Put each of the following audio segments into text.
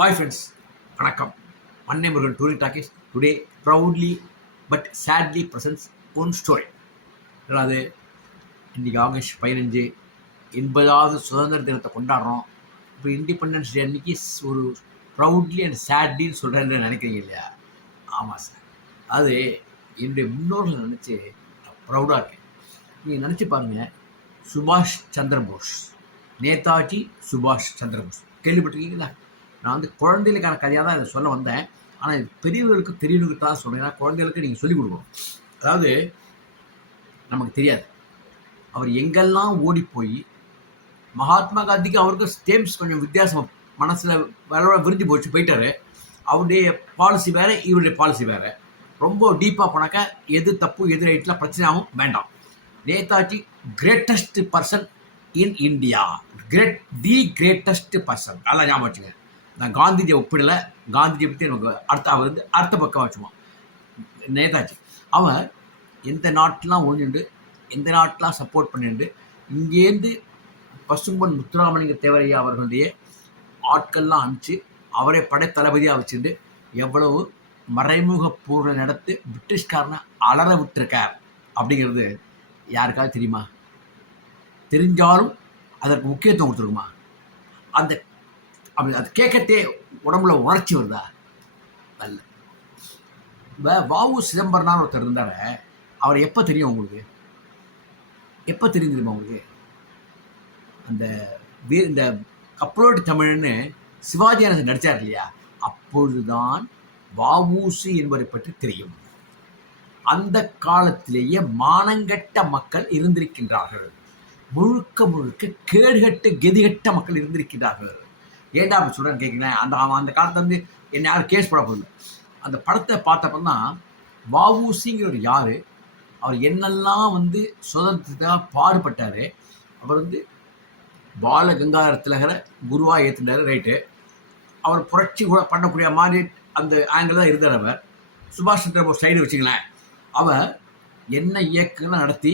Hi friends, Vanakkam. One name Murugan Touring Talkies today proudly but sadly presents one story. அதாவது இன்றைக்கி August 15 80வது சுதந்திர தினத்தை கொண்டாடுறோம். இப்போ இண்டிபெண்டன்ஸ் டே அன்றைக்கி ஒரு ப்ரௌட்லி அண்ட் சேட்லின்னு சொல்கிறேன்னு நினைக்கிறீங்க இல்லையா? ஆமாம் சார். அது என்னுடைய முன்னோர்கள் நினச்சி ப்ரௌடாக இருக்கேன். நீங்கள் நினச்சி பாருங்கள், சுபாஷ் சந்திரபோஸ், நேதாஜி சுபாஷ் சந்திரபோஸ் கேள்விப்பட்டிருக்கீங்களா? நான் வந்து குழந்தைகளுக்கான கதையாக தான் இதை சொல்ல வந்தேன். ஆனால் இது பெரியவர்களுக்கு தெரியவர்களுக்கு தான் சொல்கிறேன். ஏன்னா குழந்தைகளுக்கு நீங்கள் சொல்லிக் கொடுக்கணும். அதாவது நமக்கு தெரியாது அவர் எங்கெல்லாம் ஓடி போய் மகாத்மா காந்திக்கு அவருக்கு ஸ்டேம்ஸ் கொஞ்சம் வித்தியாசம் மனசில் விரிஞ்சு போயிட்டாரு. அவருடைய பாலிசி வேறு, இவருடைய பாலிசி வேறு. ரொம்ப டீப்பாக போனாக்கா எது தப்பு எது ரைட்லாம் பிரச்சனையாகவும் வேண்டாம். Netaji greatest person in India, the greatest person. நல்லா ஞாபகம் வச்சுங்க. நான் காந்திஜியை ஒப்பிடலை, காந்திஜியை பற்றி நமக்கு அடுத்த பக்கம் வச்சுவோம். நேதாஜி அவன் எந்த நாட்டெலாம் ஒழிஞ்சுண்டு எந்த நாட்டெலாம் சப்போர்ட் பண்ணிட்டு இங்கேருந்து பசும்பொன் முத்துராமலிங்க தேவரையா அவர்களுடைய ஆட்கள்லாம் அனுப்பிச்சு அவரை படைத்தளபதியாக வச்சுட்டு எவ்வளவு மறைமுக போரை நடத்தி பிரிட்டிஷ்காரனை அலற விட்டுருக்கார் அப்படிங்கிறது யாருக்காவது தெரியுமா? தெரிஞ்சாலும் அதற்கு முக்கியத்துவம் கொடுத்துருக்குமா? அந்த அப்படி அது கேட்கத்தே உடம்புல உணர்ச்சி வருதா? நல்ல வ.உ. சிதம்பரனார் ஒருத்தர் இருந்தார. அவர் எப்போ தெரியும் உங்களுக்கு? எப்போ தெரிஞ்சிருமா உங்களுக்கு? அந்த இந்த கப்பலோட்டி தமிழ்னு சிவாஜி கணேசன் நடித்தார் இல்லையா? அப்பொழுதுதான் வ.உ.சி என்பதை பற்றி தெரியும். அந்த காலத்திலேயே மானங்கட்ட மக்கள் இருந்திருக்கின்றார்கள். முழுக்க முழுக்க கேடுகட்ட கெதிகட்ட மக்கள் இருந்திருக்கிறார்கள். ஏண்டா அப்படி சொல்கிறேன்னு கேட்குறேன். அந்த காலத்தில் வந்து என்ன யாரும் கேஸ் போட போதில்லை. அந்த படத்தை பார்த்தப்ப தான் வ.உ.சிங்கிறவர் யார், அவர் என்னெல்லாம் வந்து சுதந்திரத்துக்காக பாடுபட்டார். அவர் வந்து பால கங்காதர திலகரை குருவாக ஏற்றுனார், ரைட்டு. அவர் புரட்சி கூட பண்ணக்கூடிய மாதிரி அந்த ஆங்கிள் தான் இருந்தார். அவர் சுபாஷ் சந்திர போஸ் சைடு வச்சுங்களேன். அவர் என்ன இயக்கங்களை நடத்தி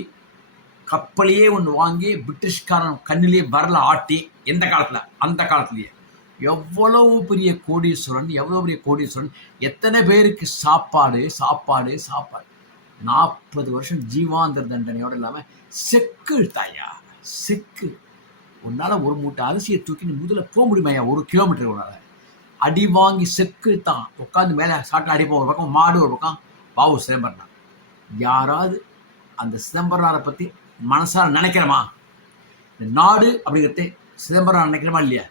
கப்பலையே ஒன்று வாங்கி பிரிட்டிஷ்காரன் கண்ணிலேயே வரல ஆட்டி எந்த காலத்தில், அந்த காலத்துலேயே எவ்வளவு பெரிய கோடீஸ்வரன், எவ்வளோ பெரிய கோடீஸ்வரன், எத்தனை பேருக்கு சாப்பாடு சாப்பாடு சாப்பாடு. 40 வருஷம் ஜீவாந்தர தண்டனையோடு இல்லாமல் செக்கு தாயா, செக்கு. உன்னால் ஒரு மூட்டை அரிசியை தூக்கின்னு முதல்ல போக முடியுமாயா? 1 கிலோமீட்டர் உன்னால் அடி வாங்கி செக்கு தான் உட்காந்து மேலே சாட்டில் அடிப்போம். ஒரு பக்கம் மாடு, ஒரு பக்கம் வ.உ. சிதம்பரனார். யாராவது அந்த சிதம்பரனாரை பற்றி மனசார நினைக்கிறோமா? இந்த நாடு அப்படிங்கிறத சிதம்பரம் நினைக்கிறோமா இல்லையா?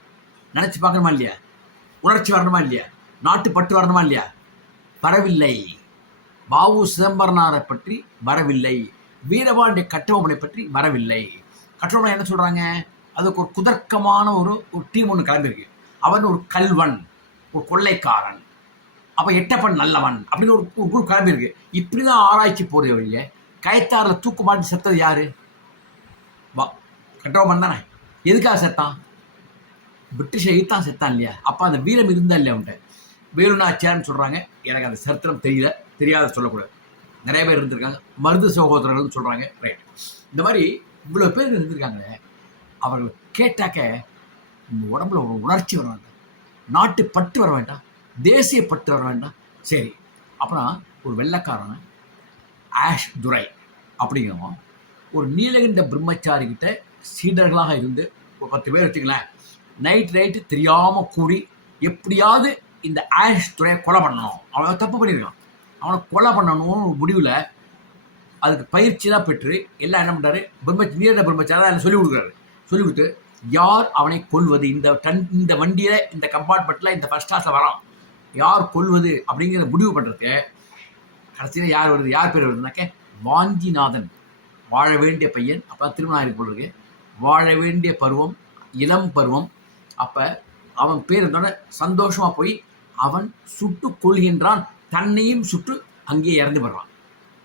நினச்சி பார்க்கணுமா இல்லையா? உணர்ச்சி வரணுமா இல்லையா? நாட்டு பற்று வரணுமா இல்லையா? வரவில்லை. வ.உ. சிதம்பரனாரை பற்றி வரவில்லை. வீரபாண்டிய கட்டபொம்மனை பற்றி வரவில்லை. கட்டபொம்மனை என்ன சொல்கிறாங்க? அதுக்கு ஒரு குதர்க்கமான ஒரு டீம் ஒன்று கிளம்பியிருக்கு. அவன் ஒரு கல்வன், ஒரு கொள்ளைக்காரன், அப்போ எட்டப்பன் நல்லவன் அப்படின்னு ஒரு குரூப் கிளம்பியிருக்கு. இப்படி தான் ஆராய்ச்சி போகிற வழியே கயத்தாரில் தூக்கு மாட்டி செத்தது யார்? கட்டபொம்மன் தானே. எதுக்காக செத்தான்? பிரிட்டிஷை ஈத்தான் செத்தான் இல்லையா? அப்போ அந்த வீரம் இருந்தால் இல்லையா அவன்கிட்ட? வேலுநாச்சியார்னு சொல்கிறாங்க. எனக்கு அந்த சரித்திரம் தெரியல, தெரியாத சொல்லக்கூடாது. நிறைய பேர் இருந்திருக்காங்க. மருது சகோதரர்கள்னு சொல்கிறாங்க, ரைட். இந்த மாதிரி இவ்வளோ பேர் இருந்திருக்காங்களே, அவர்கள் கேட்டாக்க உடம்புல ஒரு உணர்ச்சி வர வேண்டாம், நாட்டு பற்று வர வேண்டாம், தேசிய பற்று வர வேண்டாம். சரி, அப்புறம் ஒரு வெள்ளைக்காரன் ஆஷ் துரை அப்படிங்கிறவன் ஒரு நீலகண்ட பிரம்மச்சாரிக்கிட்ட சீடர்களாக இருந்து ஒரு 10 பேர் வச்சுக்கலாம், நைட்டு தெரியாமல் கூடி எப்படியாவது இந்த ஆஷ் துறையை கொலை பண்ணணும். அவன் தப்பு பண்ணியிருக்கான், அவனை கொலை பண்ணணும் முடிவில் அதுக்கு பயிற்சியெல்லாம் பெற்று எல்லாம் என்ன பண்ணுறாரு, நீலகண்ட பிரம்மச்சாரி அதில் சொல்லிக் கொடுக்குறாரு. சொல்லிக் கொடுத்து யார் அவனை கொல்வது, இந்த வண்டியில் இந்த கம்பார்ட்மெண்ட்டில் இந்த ஃபர்ஸ்ட் கிளாஸில் வரான், யார் கொல்வது அப்படிங்கிறத முடிவு பண்ணுறதுக்கு கடைசியில் யார் வருது, யார் பேர் வருதுனாக்க வாஞ்சிநாதன். வாழ வேண்டிய பையன், அப்போ திருமணம் ஆகி போடுறது, வாழ வேண்டிய பருவம், இளம் பருவம். அப்போ அவன் பேர் இருந்தோட சந்தோஷமாக போய் அவன் சுட்டு கொள்கின்றான், தன்னையும் சுட்டு அங்கேயே இறந்து போடுறான்.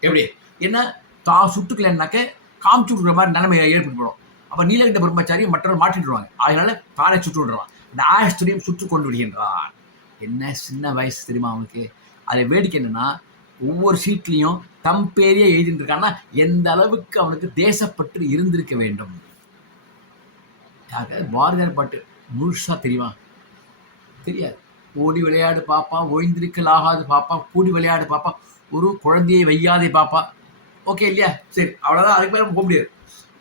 எப்படி என்ன தான் சுட்டுக்கலன்னாக்க காமிச்சு விடுற மாதிரி நிலைமையை ஏற்படுத்தப்படும். அப்போ நீலகண்ட பிரம்மச்சாரி மற்றவர்கள் மாற்றிடுவாங்க. அதனால தானே சுட்டு விடுறான். இந்த ஆஷ்துரையும் சுட்டு கொண்டு விடுகின்றான். என்ன சின்ன வயசு தெரியுமா அவனுக்கு? அதை வேடிக்கை என்னன்னா, ஒவ்வொரு சீட்லேயும் தம் பேரையே எழுதிட்டு இருக்கான்னா எந்த அளவுக்கு அவனுக்கு தேசப்பற்று இருந்திருக்க வேண்டும். யாருக்காவது பாரதியார் பாட்டு முழுசாக தெரியுமா? தெரியாது. ஓடி விளையாடு பாப்பா, ஓய்ந்திருக்கல் ஆகாது பாப்பா, கூடி விளையாடு பாப்பா, ஒரு குழந்தையை வையாதே பாப்பா. ஓகே இல்லையா? சரி, அவ்வளோதான். அதுக்கு மேலே போக முடியாது.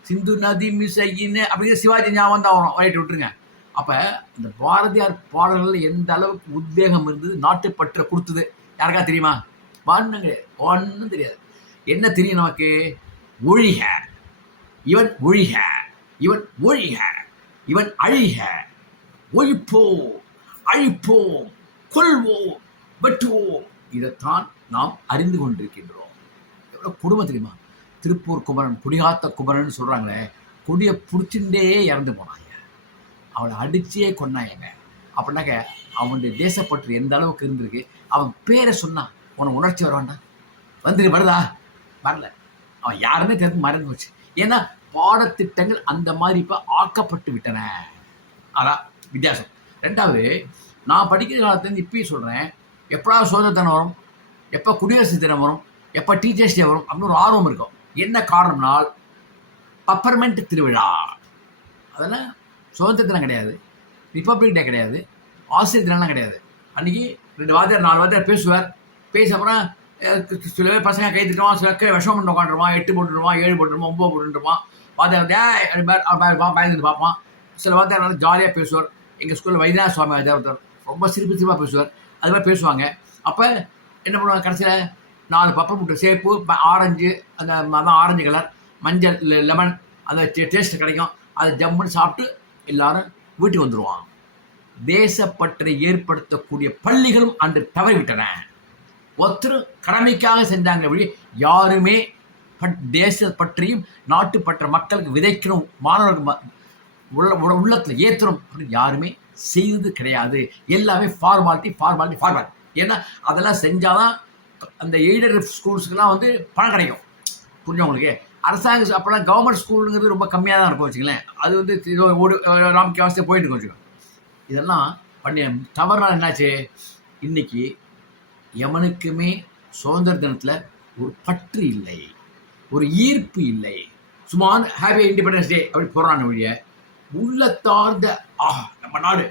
சிந்து நதி மிசையின்னு அப்படிங்கிற சிவாஜி ஞாபகம் தான் வரும். ரைட்டு, விட்டுருங்க. அப்போ இந்த பாரதியார் பாடல்கள் எந்த அளவுக்கு உத்வேகம் இருந்தது, நாட்டுப்பற்றை கொடுத்தது யாருக்கா தெரியுமா? ஒன்றும் கிடையாது. ஒன்றும் தெரியாது. என்ன தெரியும் நமக்கு? ஒழிக, இவன் ஒழிக, இவன் ஒழிக, இவன் அழிக, ஒழிப்போம், அழிப்போம், கொள்வோம், வெட்டுவோம். இதைத்தான் நாம் அறிந்து கொண்டிருக்கின்றோம். எவ்வளோ குடும்பம் தெரியுமா? திருப்பூர் குமரன், குடிகாத்த குமரன் சொல்கிறாங்களே, கொடியை பிடிச்சுட்டே இறந்து போனாங்க, அவனை அடிச்சே கொன்னாங்க. அப்படின்னாக்க அவனுடைய தேசப்பற்று எந்த அளவுக்கு இருந்திருக்கு. அவன் பேரை சொன்னான், உனக்கு உணர்ச்சி வருவான்டா. வருதா? வரல. அவன் யாருமே தெரிஞ்சு மறந்து போச்சு. ஏன்னா பாடத்திட்டங்கள் அந்த மாதிரி இப்போ ஆக்கப்பட்டு விட்டன. அதான் வித்தியாசம். ரெண்டாவது, நான் படிக்கிற காலத்துலேருந்து இப்பயும் சொல்கிறேன், எப்படா சுதந்திர தினம் வரும், எப்போ குடியரசு தினம் வரும், எப்போ டீச்சர்ஸ் டே வரும் அப்படின்னு ஒரு ஆர்வம் இருக்கும். என்ன காரணம்னால் பப்பர்மெண்ட் திருவிழா. அதெல்லாம் சுதந்திர தினம் கிடையாது, ரிப்பப்ளிக் டே கிடையாது, ஆசிரியர் தினம்லாம் கிடையாது. அன்றைக்கி 2 வாத்தியார் 4 வாத்தியார் பேசுவார். பேச அப்புறம் சில பேர் பசங்க கை திட்டுவான், சில பேர் விஷம் பண்ணி உட்காந்துருவான், 8 போட்டுருவான், 7 போட்டுருவான், 9 போட்டுருப்பான். வாத்தியார் பயந்துட்டு பார்ப்பான். சில வாத்தியார் வந்து ஜாலியாக பேசுவார். எங்கள் ஸ்கூலில் வைத்தியநாத சுவாமி வாத்தியார் ரொம்ப சிரிப்பாக பேசுவார். அது மாதிரி பேசுவாங்க. அப்போ என்ன பண்ணுவாங்க, கடைசியில் 4 பப்பர் முட்டை சேப்பு, ஆரஞ்சு, அந்த ஆரஞ்சு கலர், மஞ்சள், லெமன், அந்த டேஸ்ட் கிடைக்கும். அதை ஜம்முன்னு சாப்பிட்டு எல்லாரும் வீட்டுக்கு வந்துடுவான். தேசப்பற்றை ஏற்படுத்தக்கூடிய பள்ளிகளும் அன்று தவறிவிட்டன. ஒருத்தர் கடமைக்காக செஞ்சாங்க வழி, யாருமே தேசப்பற்றையும் நாட்டுப்பற்ற மக்களுக்கு விதைக்கணும், மாணவர்கள் உள்ளத்தில் ஏற்றணும் அப்படின்னு யாருமே செய்தது கிடையாது. எல்லாமே ஃபார்மாலிட்டி. ஏன்னா அதெல்லாம் செஞ்சாதான் அந்த எய்டட் ஸ்கூல்ஸுக்கெல்லாம் வந்து பணம் கிடைக்கும். புரிஞ்சு உங்களுக்கு? அரசாங்க அப்போல்லாம் கவர்மெண்ட் ஸ்கூலுங்கிறது ரொம்ப கம்மியாக தான் இருக்கும் வச்சுங்களேன். அது வந்து ராம்கி அவஸ்தை போயிட்டு இருக்கும் வச்சுக்கோங்க. இதெல்லாம் பண்ணி தவறுனால என்னாச்சு, இன்னைக்கு எவனுக்குமே சுதந்திர தினத்தில் ஒரு பற்று இல்லை, ஒரு ஈர்ப்பு இல்லை. சும்மா ஹாப்பி இண்டிபெண்டன்ஸ் டே அப்படி போடுறாங்க வழிய உள்ளத்தார்ந்த நம்ம நாடு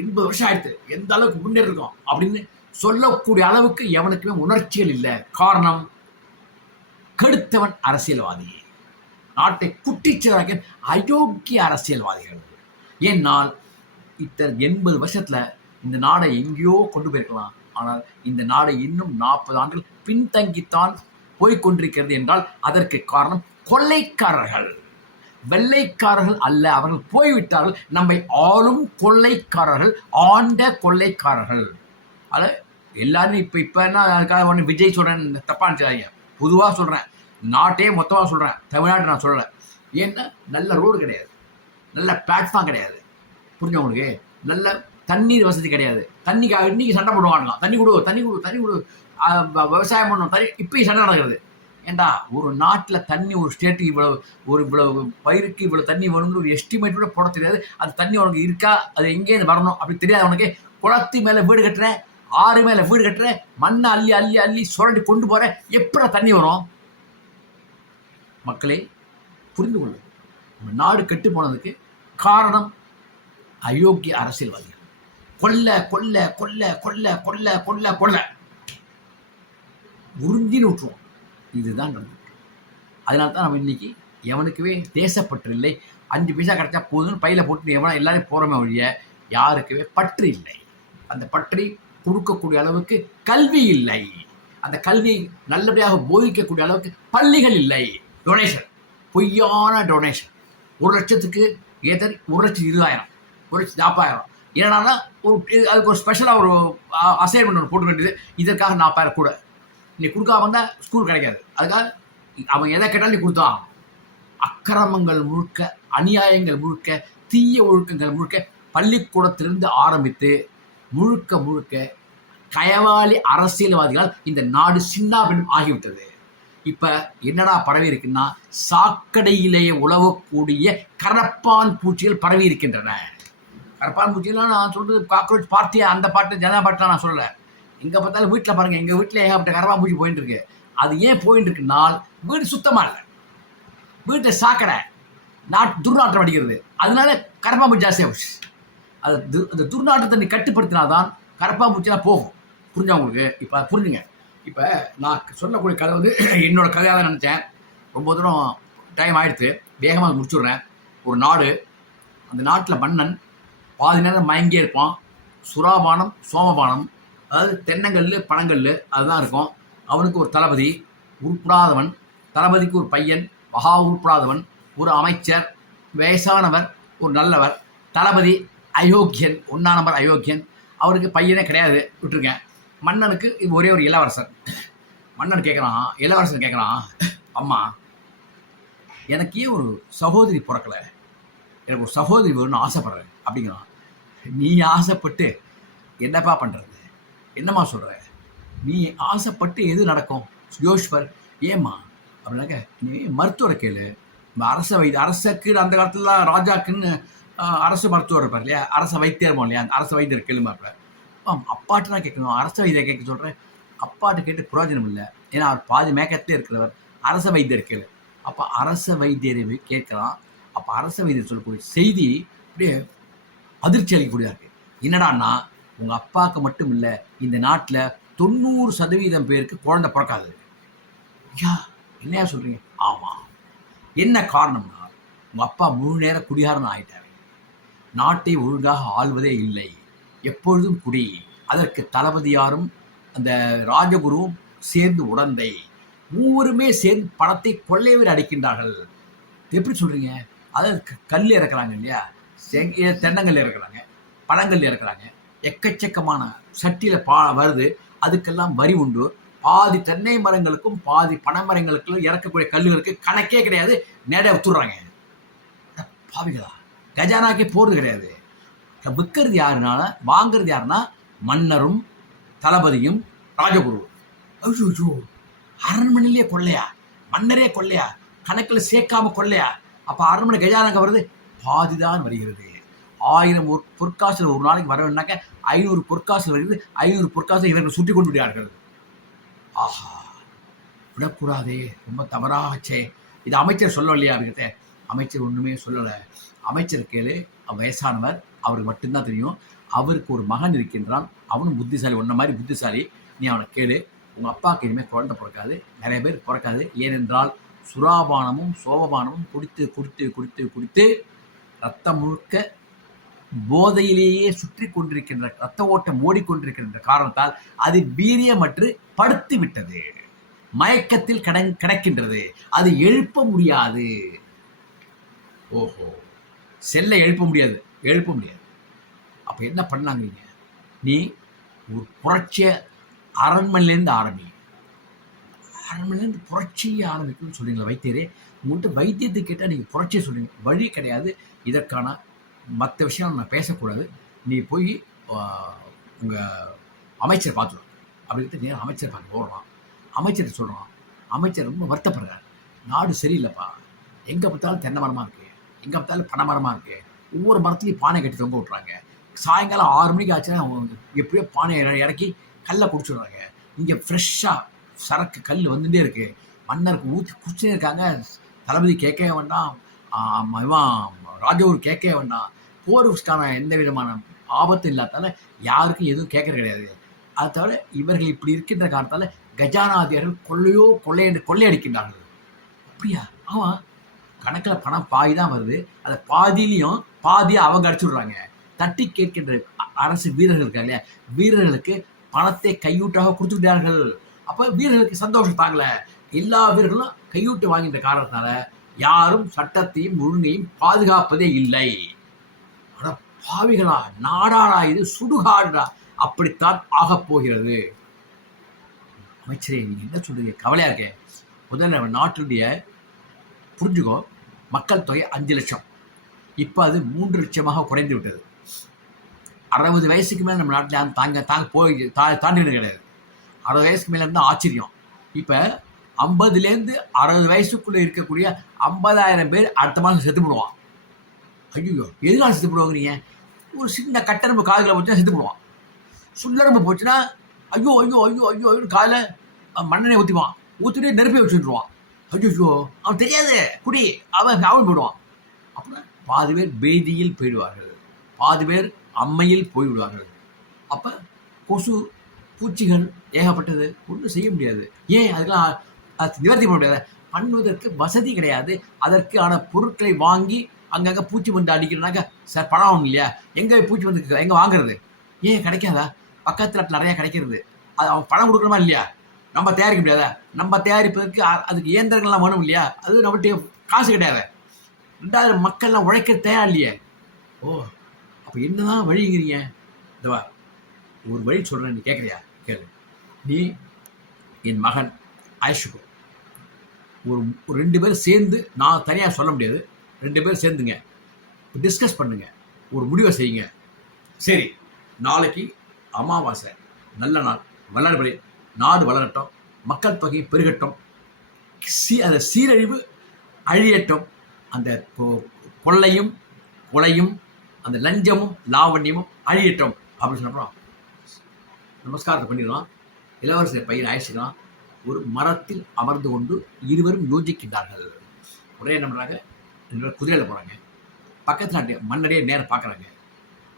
80 வருஷம் ஆயிடுத்து, எந்த அளவுக்கு முன்னேறிருக்கோம் அப்படின்னு சொல்லக்கூடிய அளவுக்கு எவனுக்குமே உணர்ச்சிகள் இல்லை. காரணம், கெடுத்தவன் அரசியல்வாதி, நாட்டை குட்டிச்சவராக அயோக்கிய அரசியல்வாதிகள். ஏன்னால் இத்தனை 80 வருஷத்தில் இந்த நாடை எங்கேயோ கொண்டு போயிருக்கலாம். ஆனால் இந்த நாடு இன்னும் 40 ஆண்டுகள் பின்தங்கித்தான் போய்கொண்டிருக்கிறது என்றால் அதற்கு காரணம் கொள்ளைக்காரர்கள், வெள்ளைக்காரர்கள் அல்ல. அவர்கள் போய்விட்டார்கள். நம்மை ஆளும் கொள்ளைக்காரர்கள், ஆண்ட கொள்ளைக்காரர்கள். அது எல்லாரும் இப்போ என்ன அதுக்காக ஒன்று விஜய் சொல்கிறேன், தப்பாக நினச்சாதீங்க. பொதுவாக சொல்கிறேன், நாட்டையே மொத்தமாக சொல்கிறேன், தமிழ்நாட்டை நான் சொல்லலை. ஏன்னா நல்ல ரோடு கிடையாது, நல்ல பிளாட்ஃபார்ம் கிடையாது, புரிஞ்சவங்களுக்கு நல்ல தண்ணீர் வசதி கிடையாது. தண்ணிக்காக இன்னைக்கு சண்டை போடுவாங்களாம், தண்ணி கொடு, விவசாயம் பண்ணணும், தண்ணி. இப்பயும் சண்டை நடக்கிறது. ஏண்டா, ஒரு நாட்டில் தண்ணி, ஒரு ஸ்டேட்டுக்கு இவ்வளவு பயிருக்கு இவ்வளோ தண்ணி வேணும்னு ஒரு எஸ்டிமேட் கூட போட தெரியாது. அது தண்ணி உனக்கு இருக்கா, அது எங்கேருந்து வரணும் அப்படி தெரியாது உனக்கு. குளத்து மேலே வீடு கட்டுறேன், ஆறு மேலே வீடு கட்டுறேன், மண்ணை அள்ளி சுரண்டி கொண்டு போகிறேன், எப்படி தண்ணி வரும்? மக்களே புரிந்து கொள்ளும். நம்ம நாடு கெட்டு போனதுக்கு காரணம் அயோக்கிய அரசியல்வாதிகள். கொல்ல உறிஞ்சின்னு விட்டுருவோம். இதுதான் நடந்தது. அதனால தான் நம்ம இன்னைக்கு எவனுக்குமே தேசப்பற்று இல்லை. 5 பைசா கிடைச்சா போதுன்னு பையில போட்டு எவனா எல்லாரும் போகிறோமே ஒழிய யாருக்குமே பற்று இல்லை. அந்த பற்றி கொடுக்கக்கூடிய அளவுக்கு கல்வி இல்லை. அந்த கல்வியை நல்லபடியாக போதிக்கக்கூடிய அளவுக்கு பள்ளிகள் இல்லை. டொனேஷன், பொய்யான டொனேஷன். 1 லட்சத்துக்கு 1,20,000, 1,40,000. என்னன்னா அதுக்கு ஒரு ஸ்பெஷலாக ஒரு அசைன்மெண்ட் ஒன்று போட்டு வேண்டியது. இதற்காக 40,000 கூட நீ கொடுக்காம வந்தால் ஸ்கூல் கிடைக்காது. அதுக்காக அவன் எதை கேட்டாலும் நீ கொடுத்தான். அக்கிரமங்கள் முழுக்க, அநியாயங்கள் முழுக்க, தீய ஒழுக்கங்கள் முழுக்க பள்ளிக்கூடத்திலிருந்து ஆரம்பித்து முழுக்க கயவாளி அரசியல்வாதிகளால் இந்த நாடு சின்னாபின்னம் ஆகிவிட்டது. இப்போ என்னடா பரவி இருக்குன்னா, சாக்கடையிலேயே உழவக்கூடிய கரப்பான் பூச்சிகள் பரவி இருக்கின்றன. கரப்பான் பூச்சிகள்லாம் நான் சொல்கிறது காக்ரோச் பார்ட்டியா, அந்த பாட்டு ஜனதா பாட்டுலாம் நான் சொல்லலை. எங்கே பார்த்தாலும் வீட்டில் பாருங்கள், எங்கள் வீட்டில் ஏகப்பட்ட கரப்பான் பூச்சி போயிட்டு இருக்கு. அது ஏன் போயிட்டு இருக்குனால், வீடு சுத்தமாக இல்லை, வீட்டில் சாக்கடை, துர்நாற்றம் அடிக்கிறது. அதனால கரப்பான் பூச்சி ஜாஸ்தியாக போச்சு. அந்த துர்நாற்றத்தை நீ கட்டுப்படுத்தினாதான் கரப்பாம்பூச்சிலாம் போகும். புரிஞ்சா உங்களுக்கு? இப்போ புரிஞ்சுங்க. இப்போ நான் சொல்லக்கூடிய கதை வந்து என்னோட கதையாக தான் நினச்சேன். ரொம்ப தூரம் டைம் ஆயிடுச்சு, வேகமாக முடிச்சுடுறேன். ஒரு நாடு, அந்த நாட்டில் மன்னன் பாதி நேரம் மயங்கியே இருப்பான். சுறாபானம், சோமபானம், அதாவது தென்னங்கல், பனங்கல் அதுதான் இருக்கும். அவனுக்கு ஒரு தளபதி, உருப்படாதவன். தளபதிக்கு ஒரு பையன், மகா உருப்படாதவன். ஒரு அமைச்சர், வயசானவர், ஒரு நல்லவர். தளபதி அயோக்கியன், 1ஆம் நம்பர் அயோக்கியன். அவருக்கு பையனே கிடையாது, விட்டுருக்கேன். மன்னனுக்கு ஒரே ஒரு இளவரசர். மன்னன் கேட்குறான், இளவரசன் கேட்குறான், அம்மா எனக்கு ஏன் ஒரு சகோதரி பிறக்கலை? எனக்கு ஒரு சகோதரி வேணும்னு ஆசைப்படுறேன் அப்படிங்கிறான். நீ ஆசைப்பட்டு என்னப்பா பண்ணுறது? என்னம்மா சொல்கிற? நீ ஆசைப்பட்டு எது நடக்கும்? யோசிப்பர். ஏம்மா அப்படின்னாக்க, நீ மருத்துவரை கேளு. அரசக்கு அந்த காலத்துலலாம் ராஜாக்குன்னு அரசு மருத்துவர் இருப்பார் இல்லையா, அரச வைத்தியர் இருப்போம் இல்லையா, அந்த அரச வைத்தியர் கேளுமாப்ப. அப்பாட்டு தான் கேட்கணும், அரச வைத்தியரை கேட்க சொல்கிறேன். அப்பாட்டு கேட்டு பிரயோஜனம் இல்லை, ஏன்னா அவர் பாதி மேக்கத்திலே இருக்கிறவர். அரச வைத்தியர் கேளு. அப்போ அரச வைத்தியரை கேட்கலாம். அப்போ அரச வைத்தியர் சொல்லக்கூடிய செய்தி அப்படியே அதிர்ச்சி அளிக்கக்கூடியதாக இருக்குது. என்னடான்னா, உங்கள் அப்பாவுக்கு மட்டும் இல்லை, இந்த நாட்டில் 90% பேருக்கு குழந்தை பிறக்காது. ஐயா என்னையா சொல்கிறீங்க? ஆமாம். என்ன காரணம்னா, உங்கள் அப்பா முழு நேர குடிகாரன் ஆகிட்டார். நாட்டை ஒழுங்காக ஆள்வதே இல்லை, எப்பொழுதும் குடி. அதற்கு தளபதியாரும் அந்த ராஜகுருவும் சேர்ந்து உடந்தை. மூவருமே சேர்ந்து பணத்தை கொள்ளையவர் அடிக்கின்றார்கள். எப்படி சொல்கிறீங்க? அதாவது கல் இறக்குறாங்க இல்லையா, தென்னங்கல் இறக்குறாங்க, பழங்கல் இறக்குறாங்க, எக்கச்சக்கமான சட்டியில் வருது. அதுக்கெல்லாம் வரி உண்டு. பாதி தென்னை மரங்களுக்கும் பாதி பனை மரங்களுக்கும் இறக்கக்கூடிய கல்லுகளுக்கு கணக்கே கிடையாது, நேரடியாக வித்துடுறாங்க. பாவிகளா, கஜானாக்கே போகிறது கிடையாது. விற்கிறது யாருனால, வாங்கிறது யாருன்னா மன்னரும் தளபதியும் ராஜகுருவும். ஐயோ, அரண்மனையிலே கொள்ளையா, மன்னரே கொள்ளையா, கணக்கில் சேர்க்காம கொள்ளையா? அப்போ அரண்மனை கஜானாக்க வருது, பாதிதான் வருகிறது. 1000 பொற்காசில் ஒரு நாளைக்கு வரவேன்னாக்க 500 பொற்காசில் வருகிறது. 500 பொற்காசில் இவர்கள் சுற்றி கொண்டு விடுவார்கள். ஆஹா, விடக்கூடாதே, ரொம்ப தவறாச்சே. இது அமைச்சர் சொல்லலையா? அப்படிங்கிற அமைச்சர் ஒன்றுமே சொல்லலை. அமைச்சர் கேளு, வயசானவர், அவருக்கு மட்டும்தான் தெரியும். அவருக்கு ஒரு மகன் இருக்கின்றான், அவனும் புத்திசாலி, ஒன்றை மாதிரி புத்திசாலி. நீ அவனை கேளு. உங்கள் அப்பாவுக்கு இனிமேல் குழந்தை பிறக்காது, நிறைய பேர் பிறக்காது. ஏனென்றால் சுறாபானமும் சோபபானமும் குடித்து குடித்து குடித்து குடித்து ரத்தம் முழுக்க போதையிலேயே சுற்றி கொண்டிருக்கின்ற, ரத்த ஓட்டம் ஓடிக்கொண்டிருக்கின்ற காரணத்தால் அது வீரியமற்று படுத்து விட்டது, மயக்கத்தில் கிடக்கின்றது. அது எழுப்ப முடியாது. ஓஹோ, செல்லை எழுப்ப முடியாது, எழுப்ப முடியாது. அப்போ என்ன பண்ணாங்க? நீ ஒரு புரட்சிய அரண்மனையிலேருந்து ஆரம்பி. அரண்மனையிலேருந்து புரட்சியை ஆரம்பிக்கணும்னு சொல்கிறீங்களா வைத்தியரே? உங்கள்கிட்ட வைத்தியத்தை கேட்டால் நீங்கள் புரட்சியை சொல்கிறீங்க. வழி கிடையாது. இதற்கான மற்ற விஷயம் நான் பேசக்கூடாது. நீ போய் உங்கள் அமைச்சர் பார்த்துடும் அப்படின்ட்டு நேரம் அமைச்சர் பார்த்து போடுறான். அமைச்சர் சொல்கிறான். அமைச்சர் ரொம்ப வருத்தப்படுறார். நாடு சரியில்லைப்பா, எங்கே பார்த்தாலும் தென்னை மரமாக இருக்குது, எங்கே பார்த்தாலும் பனை மரமாக இருக்குது. ஒவ்வொரு மரத்துலையும் பானை கட்டி தொங்க விட்றாங்க. சாயங்காலம் 6 மணிக்கு ஆச்சுன்னா எப்படியோ பானையை இறக்கி கல்லை குடிச்சுடுறாங்க. இங்கே ஃப்ரெஷ்ஷாக சரக்கு கல் வந்துட்டே இருக்குது. மன்னருக்கு ஊற்றி குடிச்சுட்டே இருக்காங்க. தளபதி கேட்கவே வேண்டாம், ராஜகுரு கேட்கவே வேண்டாம். போருக்கான எந்த விதமான ஆபத்து இல்லாதால யாருக்கும் எதுவும் கேட்கறது கிடையாது. அதை தவிர இவர்கள் இப்படி இருக்கின்ற காரணத்தால் கஜானாதியர்கள் கொள்ளையடிக்கின்றார்கள். அப்படியா? ஆமாம், கணக்கில் பணம் பாதி தான் வருது. அதை பாதியிலையும் பாதியாக அவங்க அடிச்சு விடுறாங்க. தட்டி கேட்கின்ற அரசு வீரர்கள் இருக்காங்க இல்லையா, வீரர்களுக்கு பணத்தை கையூட்டாக கொடுத்துக்கிட்டார்கள். அப்போ வீரர்களுக்கு சந்தோஷம் தாங்கலை. எல்லா வீரர்களும் கையூட்டு வாங்கின்ற காரணத்தினால யாரும் சட்டத்தையும் ஒழுங்கையும் பாதுகாப்பதே இல்லை. பாவிகளா, நாடாடா இது, சுடுகாடுடா, அப்படித்தான் ஆகப் போகிறது. அமைச்சரே, நீங்க என்ன சொல்றீங்க? கவலையா இருக்கேன். முதல்ல நம்ம நாட்டுடைய புரிஞ்சுக்கோ, மக்கள் தொகை 5 லட்சம். இப்போ அது 3 லட்சமாக குறைந்து விட்டது. 60 வயசுக்கு மேலே நம்ம நாட்டில் யாரும் தாண்டினது கிடையாது. 60 வயசுக்கு மேலே இருந்தால் ஆச்சரியம். இப்போ 50லேருந்து 60 வயசுக்குள்ளே இருக்கக்கூடிய 50,000 பேர் அடுத்த மாதம் செத்து போடுவான். ஐயோ, எதுனால செத்து போடுவாங்க? ஒரு சின்ன கட்டரம்பு காதுகளை போச்சுன்னா செத்து போடுவான். சுள்ளரம்பு போச்சுன்னா ஐயோ ஐயோ ஐயோ ஐயோ காதில் மண்ணெண்ணெய் ஊற்றிவான். ஊற்றிட்டு நெருப்பை வச்சுருவான். ஐயோ, அவன் தெரியாது குடி, அவன் போயிடுவான். அப்புறம் பாதி பேர் பேதியில் போயிடுவார்கள், பாதி பேர் அம்மையில் போய்விடுவார்கள். அப்போ கொசு, பூச்சிகள் ஏகப்பட்டது. ஒண்ணும் செய்ய முடியாது. ஏன் அதுக்கெல்லாம் அது நிவர்த்தி பண்ண முடியாதா? பண்ணுவதற்கு வசதி கிடையாது. அதற்கான பொருட்களை வாங்கி அங்கங்க பூச்சி மருந்து அடிக்கிறனாக்க சார் பணம் ஆகும் இல்லையா? எங்க பூச்சி மருந்து எங்க வாங்குறது? ஏன் கிடைக்காதா? பக்கத்து நாட்டுல நெறைய கிடைக்கிறது. அது அவன் பணம் குடுக்கணுமா இல்லையா? நம்ம தயாரிக்க முடியாதா? நம்ம தயாரிப்பதற்கு அதுக்கு இயந்திரங்கள்லாம் வேணும் இல்லையா? அது நம்மள்ட்ட காசு கிடையாது. 2வது மக்கள்லாம் உழைக்க தயாரா இல்லையே. ஓ! அப்ப என்னதான் வழிங்கிறீங்க? இந்த வா ஒரு வழி சொல்றேன், நீ கேட்கறியா? கேளு. நீ என் மகன் ஆயிஷுக்கு ஒரு ஒரு 2 பேரும் சேர்ந்து, நான் தனியா சொல்ல முடியாது. 2 பேரும் சேர்ந்துங்க. டிஸ்கஸ் பண்ணுங்க. ஒரு முடிவை செய்யுங்க. சரி, நாளைக்கு அமாவாசை. நல்ல நாள். வளர்பிறை. நாடு வளரட்டும். மக்கள் தொகை பெருகட்டும். அந்த சீரழிவு அழியட்டும். அந்த கொள்ளையும் கொலையும் அந்த லஞ்சமும் லாவண்யமும் அழியட்டும் அப்படின்னு சொன்னப்பறம் நமஸ்காரத்தை பண்ணிடலாம். இளவரசர் பையன் ஆயிடுச்சுக்கலாம். ஒரு மரத்தில் அமர்ந்து கொண்டு இருவரும் யோசிக்கின்றார்கள். உடனே என்ன பண்ணுறாங்க, குதிரையில் போகிறாங்க. பக்கத்து நாட்டு மன்னரையே நேரம் பார்க்குறாங்க.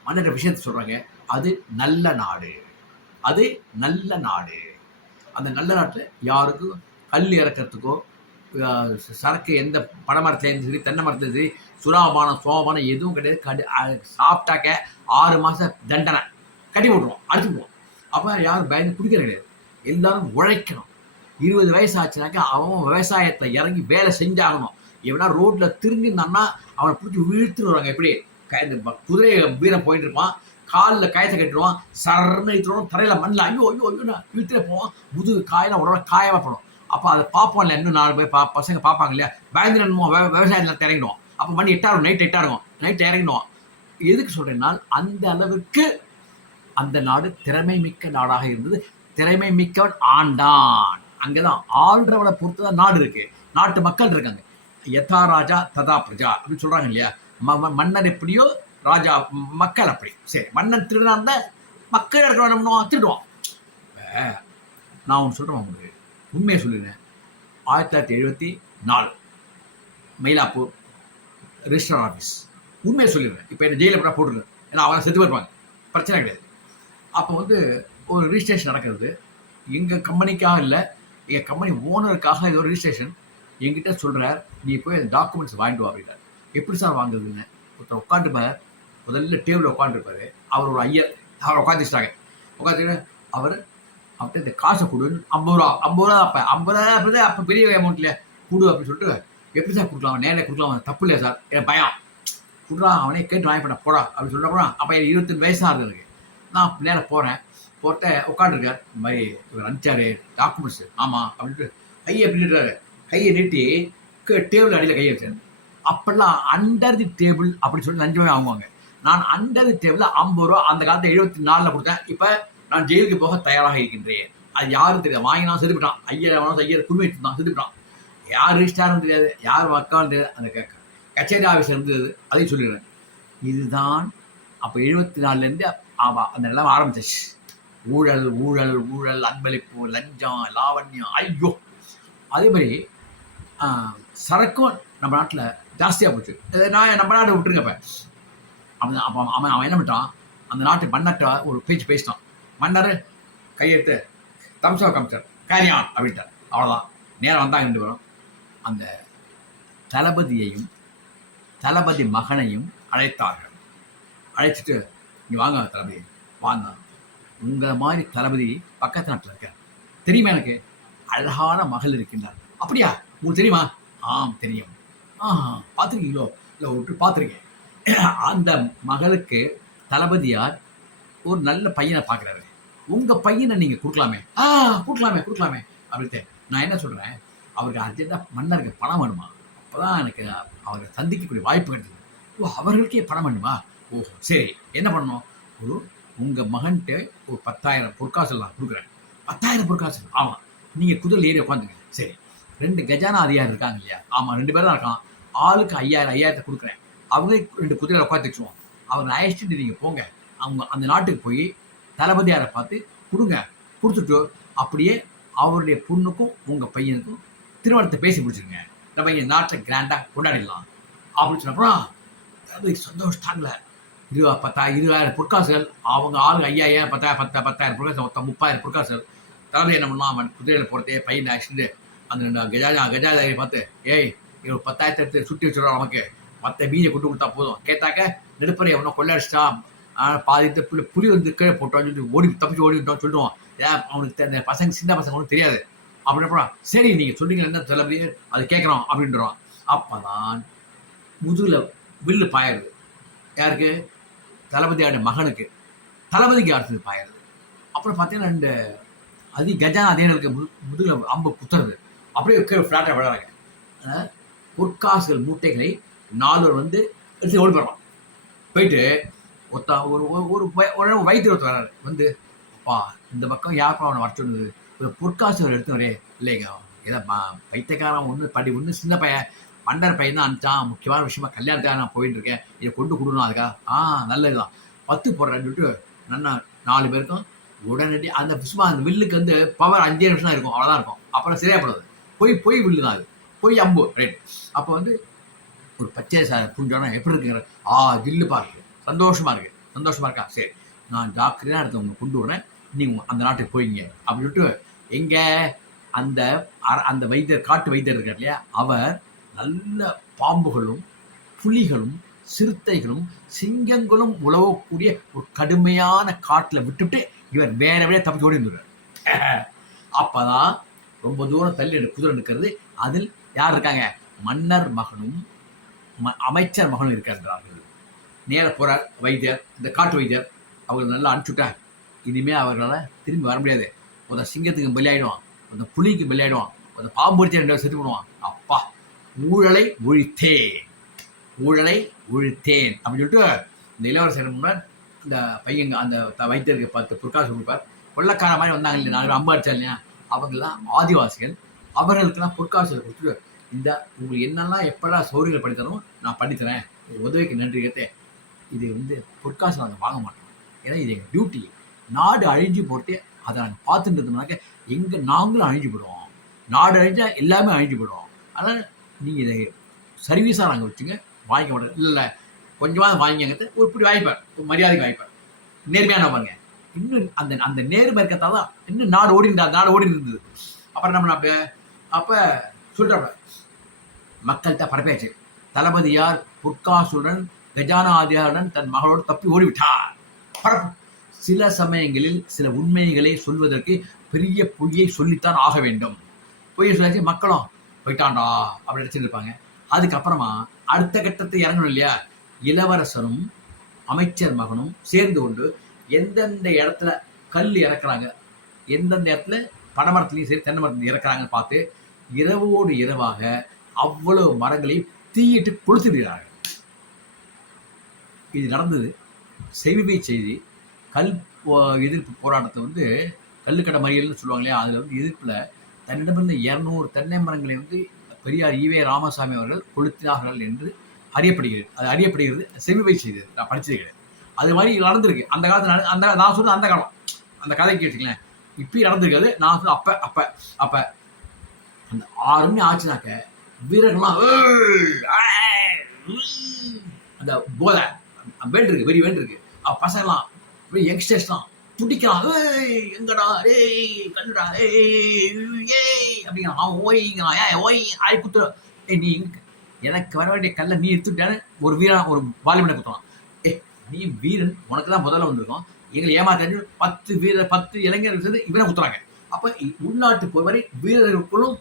மன்னர் விஷயத்தை சொல்கிறாங்க. அது நல்ல நாடு, அது நல்ல நாடு. அந்த நல்ல நாட்டில் யாருக்கும் கல் இறக்கிறதுக்கோ சரக்கு எந்த பனைமரத்துலேருந்து சரி தென்னை மரத்துலேருந்து சரி சுறாபானம் சோபானம் எதுவும் கிடையாது. சாப்பிட்டாக்க 6 மாதம் தண்டனை கட்டி விட்ருவோம், அடிச்சுடுவோம். அப்போ யாரும் பயந்து குடிக்கிறது கிடையாது. எல்லாரும் உழைக்கணும். 20 வயசு ஆச்சுனாக்கா அவன் விவசாயத்தை இறங்கி வேலை செஞ்சாகணும். எவனா ரோட்டில் திரும்பினான்னா அவனை பிடிச்சி வீழ்த்துன்னு வருவாங்க. எப்படி இந்த குதிரையை வீரம் போயிட்டு இருப்பான், காலில் கயத்தை கட்டுருவான், சரணை இழுத்துருவோம், தரையில் மண்ணில் ஐயோ ஐயோ ஐயோ இழுத்துட்டே போவான். முதுகு காயெல்லாம் உடனே காயப்படும். அப்போ அதை பார்ப்போம் இல்லை, இன்னும் 4 பேர் பசங்க பார்ப்பாங்க இல்லையா? பயந்து நின்றுவோம், விவசாயத்தில் இறங்கிடுவோம். அப்போ மணி 8 ஆகும், நைட் 8 ஆகும், நைட் இறங்கிடுவோம். எதுக்கு சொல்கிறேன்னா, அந்த அளவுக்கு அந்த நாடு திறமை மிக்க நாடாக இருந்தது. திறமை மிக்கவன் ஆண்டான். அங்கேதான் ஆள்றவனை பொறுத்து தான் நாடு இருக்கு, நாட்டு மக்கள் இருக்காங்க. யதா ராஜா ததா பிரஜா அப்படின்னு சொல்றாங்க இல்லையா? மன்னன் எப்படியோ ராஜா மக்கள் அப்படி. சரி, மன்னன் திருடனா இருந்தா மக்கள் இருக்கிறவன் திருடுவான். நான் ஒன்று சொல்றேன் உங்களுக்கு, உண்மையை சொல்லிடுறேன். 1974 மயிலாப்பூர் ரிஜிஸ்டர் ஆஃபீஸ். உண்மையை சொல்லிடுறேன். இப்போ என்ன ஜெயிலில் போட்டுருக்கேன், ஏன்னா அவங்க செத்து போயிருப்பாங்க, பிரச்சனை கிடையாது. அப்போ ஒரு ரிஜிஸ்ட்ரேஷன் நடக்கிறது. எங்கள் கம்பெனிக்காக இல்லை, எங்கள் கம்பெனி ஓனருக்காக ஏதோ ரிஜிஸ்ட்ரேஷன். என்கிட்ட சொல்கிறார், நீ போய் அந்த டாக்குமெண்ட்ஸ் வாங்கிட்டு வா அப்படின்னார். எப்படி சார் வாங்குறதுன்னு ஒருத்தர் உட்காந்துருப்பார். முதல்ல டேபிளில் உட்காந்துருப்பார். அவர் ஒரு ஐயர், அவரை உட்காந்துச்சிட்டாங்க. உட்காந்துட்டு அவர் அவர்கிட்ட இந்த காசை கொடுன்னு 50 ரூபா. அப்போ 50 ரூபா அப்போ பெரிய அமௌண்ட் இல்லையா, கொடு அப்படின்னு சொல்லிட்டு, எப்படி சார் கொடுக்கலாம், நேரில் கொடுக்கலாம், தப்பு இல்லையா சார், என் பயம் கொடுறா, அவனே கேட்டு வாங்கி பண்ண போடா அப்படின்னு சொல்லிட்டு போகிறான். அப்போ 22 வயசாக இருந்தது எனக்கு. நான் நேராக போகிறேன். போட்ட உட்காந்துருக்கார். இந்த மாதிரி இவர் அனுப்பிச்சாரு டாக்குமெண்ட்ஸு. ஆமாம் அப்படின்ட்டு கையை எப்படின்றாரு, கையை நீட்டி டேபிள் அடியில் கையை வச்சாரு. அப்பெல்லாம் அண்டர் தி டேபிள் அப்படின்னு சொல்லி லஞ்சமே வாங்குவாங்க. நான் அண்டர் தி டேபிள் 50 ரூபா அந்த காலத்தில் 74 கொடுத்தேன். இப்போ நான் ஜெயிலுக்கு போக தயாராக இருக்கின்றேன். அது யாரும் தெரியாது, வாங்கினா செதுப்பிட்டான். ஐயர் குடும்பம் இருந்தான், செதுப்பிட்டான். யார் ரிஜிஸ்டாரும் தெரியாது, யார் மக்களும் தெரியாது. அந்த கச்சேரி ஆஃபீஸ் இருந்தது, அதையும் சொல்லிடுறேன். இதுதான் அப்போ 74லேருந்து அந்த நிலைமை ஆரம்பிச்சிச்சு. ஊழல் ஊழல் ஊழல், அன்பளிப்பு, லஞ்சம், லாவண்யம், ஐயோ. அதே மாதிரி சரக்கும் நம்ம நாட்டில் ஜாஸ்தியாக போச்சு. நான் நம்ம நாட்டை விட்டுருங்க. அப்போ அவன் என்ன பண்ணிட்டான், அந்த நாட்டு மன்னர்கிட்ட ஒரு பேச்சு பேசிட்டான். மன்னர் கையெடுத்து தம்சா கமிச்சர் கேரியான் அப்படின்ட்டார். அவ்வளோதான். நேரம் வந்தாங்க 2 பேரும். அந்த தளபதியையும் தளபதி மகனையும் அழைத்தார்கள். அழைச்சிட்டு, நீ வாங்க தளபதி, வாங்க, உங்களை மாதிரி தளபதி பக்கத்து நாட்டில் இருக்கார், தெரியுமா, எனக்கு அழகான மகள் இருக்கின்றார். அப்படியா, உங்களுக்கு தெரியுமா? ஆம் தெரியும். பார்த்துருக்கீங்களோ? இல்லை, விட்டு பார்த்துருக்கேன். அந்த மகளுக்கு தளபதியார் ஒரு நல்ல பையனை பார்க்குறாரு. உங்கள் பையனை நீங்கள் கொடுக்கலாமே. கொடுக்கலாமே அப்படின்ட்டு. நான் என்ன சொல்கிறேன், அவருக்கு அர்ஜென்ட்டாக மன்னருக்கு பணம் வேணுமா? அப்போ தான் எனக்கு அவரை சந்திக்கக்கூடிய வாய்ப்பு கிடைச்சது. ஓ, அவர்களுக்கே பணம் வேணுமா? ஓஹோ, சரி, என்ன பண்ணணும், உங்கள் மகன்கிட்ட ஒரு 10,000 பொற்காசு நான் கொடுக்குறேன். 10,000 பொற்காசு? ஆமாம். நீங்கள் குதிரை ஏறி உட்காந்துங்க. சரி, 2 கஜானா அதிகாரி இருக்காங்க இல்லையா? ஆமாம், 2 பேரும் தான் இருக்கான். ஆளுக்கு 5,000 கொடுக்குறேன். அவங்களே 2 குதிரையில் உட்காந்து வச்சுருவோம். அவங்க அழைச்சிட்டு நீங்கள் போங்க. அவங்க அந்த நாட்டுக்கு போய் தளபதியாரை பார்த்து கொடுங்க. கொடுத்துட்டு அப்படியே அவருடைய பொண்ணுக்கும் உங்கள் பையனுக்கும் திருமணத்தை பேசி பிடிச்சிருங்க. நம்ம இங்கே நாட்டை கிராண்டாக கொண்டாடிடலாம் அப்படின்னு சொன்னப்பறம் தளபதி சந்தோஷத்தாங்கள. 20,000 பொற்காசுகள், அவங்க ஆளுங்க 5,000 10,000 பொற்காசு, மொத்தம் 30,000 பொற்காசுகள். தலைமை என்ன பண்ணான், அவன் குதிரையில் போகிறதே பையன் அடிச்சுட்டு அந்த கஜாதாரியை பார்த்து, ஏய் இவன் 10,000 எடுத்து சுட்டி வச்சுடுவான், நமக்கு மற்ற மீதியை கொண்டு கொடுத்தா போதும். கேட்டாக்க நெடுப்பறை அவனை கொள்ளடிச்சிட்டான், பாதி புலி வந்து கீழே போட்டான்னு சொல்லி தப்பிச்சு ஓடிவிட்டோம் சொல்லிடுவான். ஏன் அவனுக்கு அந்த பசங்க சின்ன பசங்க ஒன்றும் தெரியாது அப்படின்னா, சரி நீங்கள் சொன்னீங்க என்ன தளபதி அதை கேட்குறோம் அப்படின்றான். அப்போ தான் முதுகில் வில்லு பாயிருது. யாருக்கு? தளபதியோட மகனுக்கு. தளபதிக்கு அடுத்தது பாயிருது. அப்புறம் பார்த்தீங்கன்னா இந்த கஜானாதேனுக்கு முதுகில் அம்பு குத்துறது. அப்படியே ஃப்ளாட்டாக விளையாடுறாங்க. பொற்காசுகள் மூட்டைகளை 4 வந்து எடுத்து ஓடி போடுறான். போயிட்டு ஒரு வைத்தியர் ஒருத்தர் வர்றாரு. வந்து அப்பா இந்த பக்கம் யாருக்கும் அவனை வர சொன்னது, ஒரு பொற்காசுகள் எடுத்து வரே. இல்லைங்க ஏதோ பைத்தியக்காரன் ஒன்று சின்ன பையன் பண்டர் பையன் தான் அனுப்பிச்சான், முக்கியமான விஷயமா கல்யாணத்துக்காக நான் போயிட்டு இருக்கேன், இதை கொண்டு கொடுக்கணும் அதுக்காக. நல்லதுதான் 10 போடுறேன்னு சொல்லிட்டு நல்லா 4 பேருக்கும் உடனடி அந்த சும்மா அந்த வில்லுக்கு வந்து பவர் 5 நிமிஷம் தான் இருக்கும், அவ்வளோதான் இருக்கும். அப்புறம் சரியாப்படுது. பொய் வில்லு தான் அது, பொய் அம்பு ரைட். அப்போ வந்து ஒரு பச்சை புரிஞ்சோன்னா எப்படி இருக்குங்கிற வில்லு பாருக்கு, சந்தோஷமா இருக்கா, சரி நான் டாக்டரே அடுத்து உங்களை கொண்டு வரேன், நீங்கள் அந்த நாட்டுக்கு போயிங்க அப்படின்னு சொல்லிட்டு எங்க அந்த வைத்தியர், காட்டு வைத்தியர் இருக்கார் இல்லையா, அவர் நல்ல பாம்புகளும் புலிகளும் சிறுத்தைகளும் சிங்கங்களும் உழவக்கூடிய ஒரு கடுமையான காட்டில் விட்டுட்டு இவர் வேற தப்பிச்சு ஓடி வந்துடுறார். அப்பதான் ரொம்ப தூரம் தள்ளி குதிரை இருக்கிறது. அதில் யார் இருக்காங்க? மன்னர் மகனும் அமைச்சர் மகனும் இருக்கின்றார்கள். நேர போறார் வைத்தியர், இந்த காட்டு வைத்தியர். அவங்க நல்லா அனுப்பிச்சுட்டார். இனிமே அவர்களால் திரும்பி வர முடியாது. ஒரு சிங்கத்துக்கு பலியாயிடுவான், அந்த புலிக்கு பலியாயிடுவான், அந்த பாம்பு பிடிச்ச 2 செத்து போடுவான். அப்பா ஊழலை ஒழித்தேன் அப்படின்னு சொல்லிட்டு இந்த இளவரசர் முன்னாடி இந்த பையங்க அந்த வைத்தியருக்கு 10 பொற்காசு கொடுப்பார். கொள்ளக்கார மாதிரி வந்தாங்க இல்லையா, 4 அம்பு அடிச்சா இல்லையா, அவங்கெல்லாம் ஆதிவாசிகள். அவர்களுக்கெல்லாம் பொற்காசுகளை கொடுத்துட்டு இந்த உங்களுக்கு என்னெல்லாம் எப்பெல்லாம் சௌகரியங்கள் பண்ணித்தரணும் நான் பண்ணித்தரேன், உதவிக்கு நன்றி கேட்டேன். இது வந்து பொற்காசு நாங்கள் வாங்க மாட்டோம், ஏன்னா இது எங்கள் டியூட்டி. நாடு அழிஞ்சு போட்டு அதை நாங்கள் பார்த்துட்டு இருந்தோம்னாக்க நாங்களும் அழிஞ்சு போடுவோம். நாடு அழிஞ்சா எல்லாமே அழிஞ்சு போடுவோம். அதனால் நீங்கள் இதை சர்வீஸாக நாங்கள் வச்சுங்க, வாங்கிக்க மாட்டோம். இல்லை கொஞ்சமாக வாங்கிங்கிறது ஒரு இப்படி வாங்கிப்பார், ஒரு மரியாதைக்கு வாங்கிப்பார், நேர்மையான பாருங்க. இன்னும் அந்த நேர்மை இருக்கிறதால தான் இன்னும் நாடு ஓடி இருந்தது. அப்புறம் நம்ம அப்போ சொல்கிறாப்ப மக்கள்கிட்ட பரப்பேச்சு. தளபதியார் பொற்காசுடன் கஜானாதியாருடன் தன் மகளோடு தப்பி ஓடிவிட்டார். பரப்பு. சில சமயங்களில் சில உண்மைகளை சொல்வதற்கு பெரிய பொய்யை சொல்லித்தான் ஆக வேண்டும். பொய்யை சொல்லாச்சு மக்களும் போயிட்டான்டா அப்படி நினைச்சிட்டு இருப்பாங்க. அதுக்கப்புறமா அடுத்த கட்டத்தை இறங்கணும் இல்லையா, இளவரசரும் அமைச்சர் மகனும் சேர்ந்து கொண்டு எந்தெந்த இடத்துல கல் இறக்குறாங்க, எந்தெந்த இடத்துல பனைமரத்துலையும் சரி தென்னை மரத்துலையும் இறக்குறாங்கன்னு பார்த்து இரவோடு இரவாக அவ்வளவு மரங்களை தீயிட்டு கொளுத்திடுகிறார்கள். இது நடந்தது. செய்தி கல் எதிர்ப்பு போராட்டத்தை வந்து கல்லுக்கடை மறியல்னு சொல்லுவாங்க இல்லையா, அதில் வந்து எதிர்ப்பில் தன்னிடமிருந்த 200 தென்னை மரங்களை வந்து பெரியார் ஈவே ராமசாமி அவர்கள் கொளுத்தினார்கள் என்று அறியப்படுகிறது. செவிவை செய்தது, நான் படித்தது கிடையாது. அது மாதிரி நடந்திருக்கு அந்த காலத்தில். நான் சொன்ன அந்த காலம், அந்த கதை கேட்டுங்களேன். இப்பயும் நடந்திருக்காது. நான் சொன்ன அப்போ அந்த 6 மணி ஆச்சுனாக்க வீரர்கள்லாம் அந்த போதை வேண்டிருக்கு, வெறி வேண்டிருக்கு. பசங்கள்லாம் யங்ஸ்டர்ஸ்லாம் துடிக்கிறான், எங்கடா கல்லுடா அப்படிங்கிறான். அவன் ஓய் ஆய் குத்துற, நீ எனக்கு வர வேண்டிய கல்லை நீ எடுத்துட்டான்னு ஒரு வீரன் ஒரு வாலிபனை குத்துறான். நீ வீரன், உனக்கு தான் முதல்ல வந்திருக்கோம், எங்களை ஏமாத்த 10 இளைஞர்கள் சேர்ந்து இவனை குத்துறாங்க. அப்போ உள்நாட்டு போய் வரை வீரர்களுக்குள்ளும்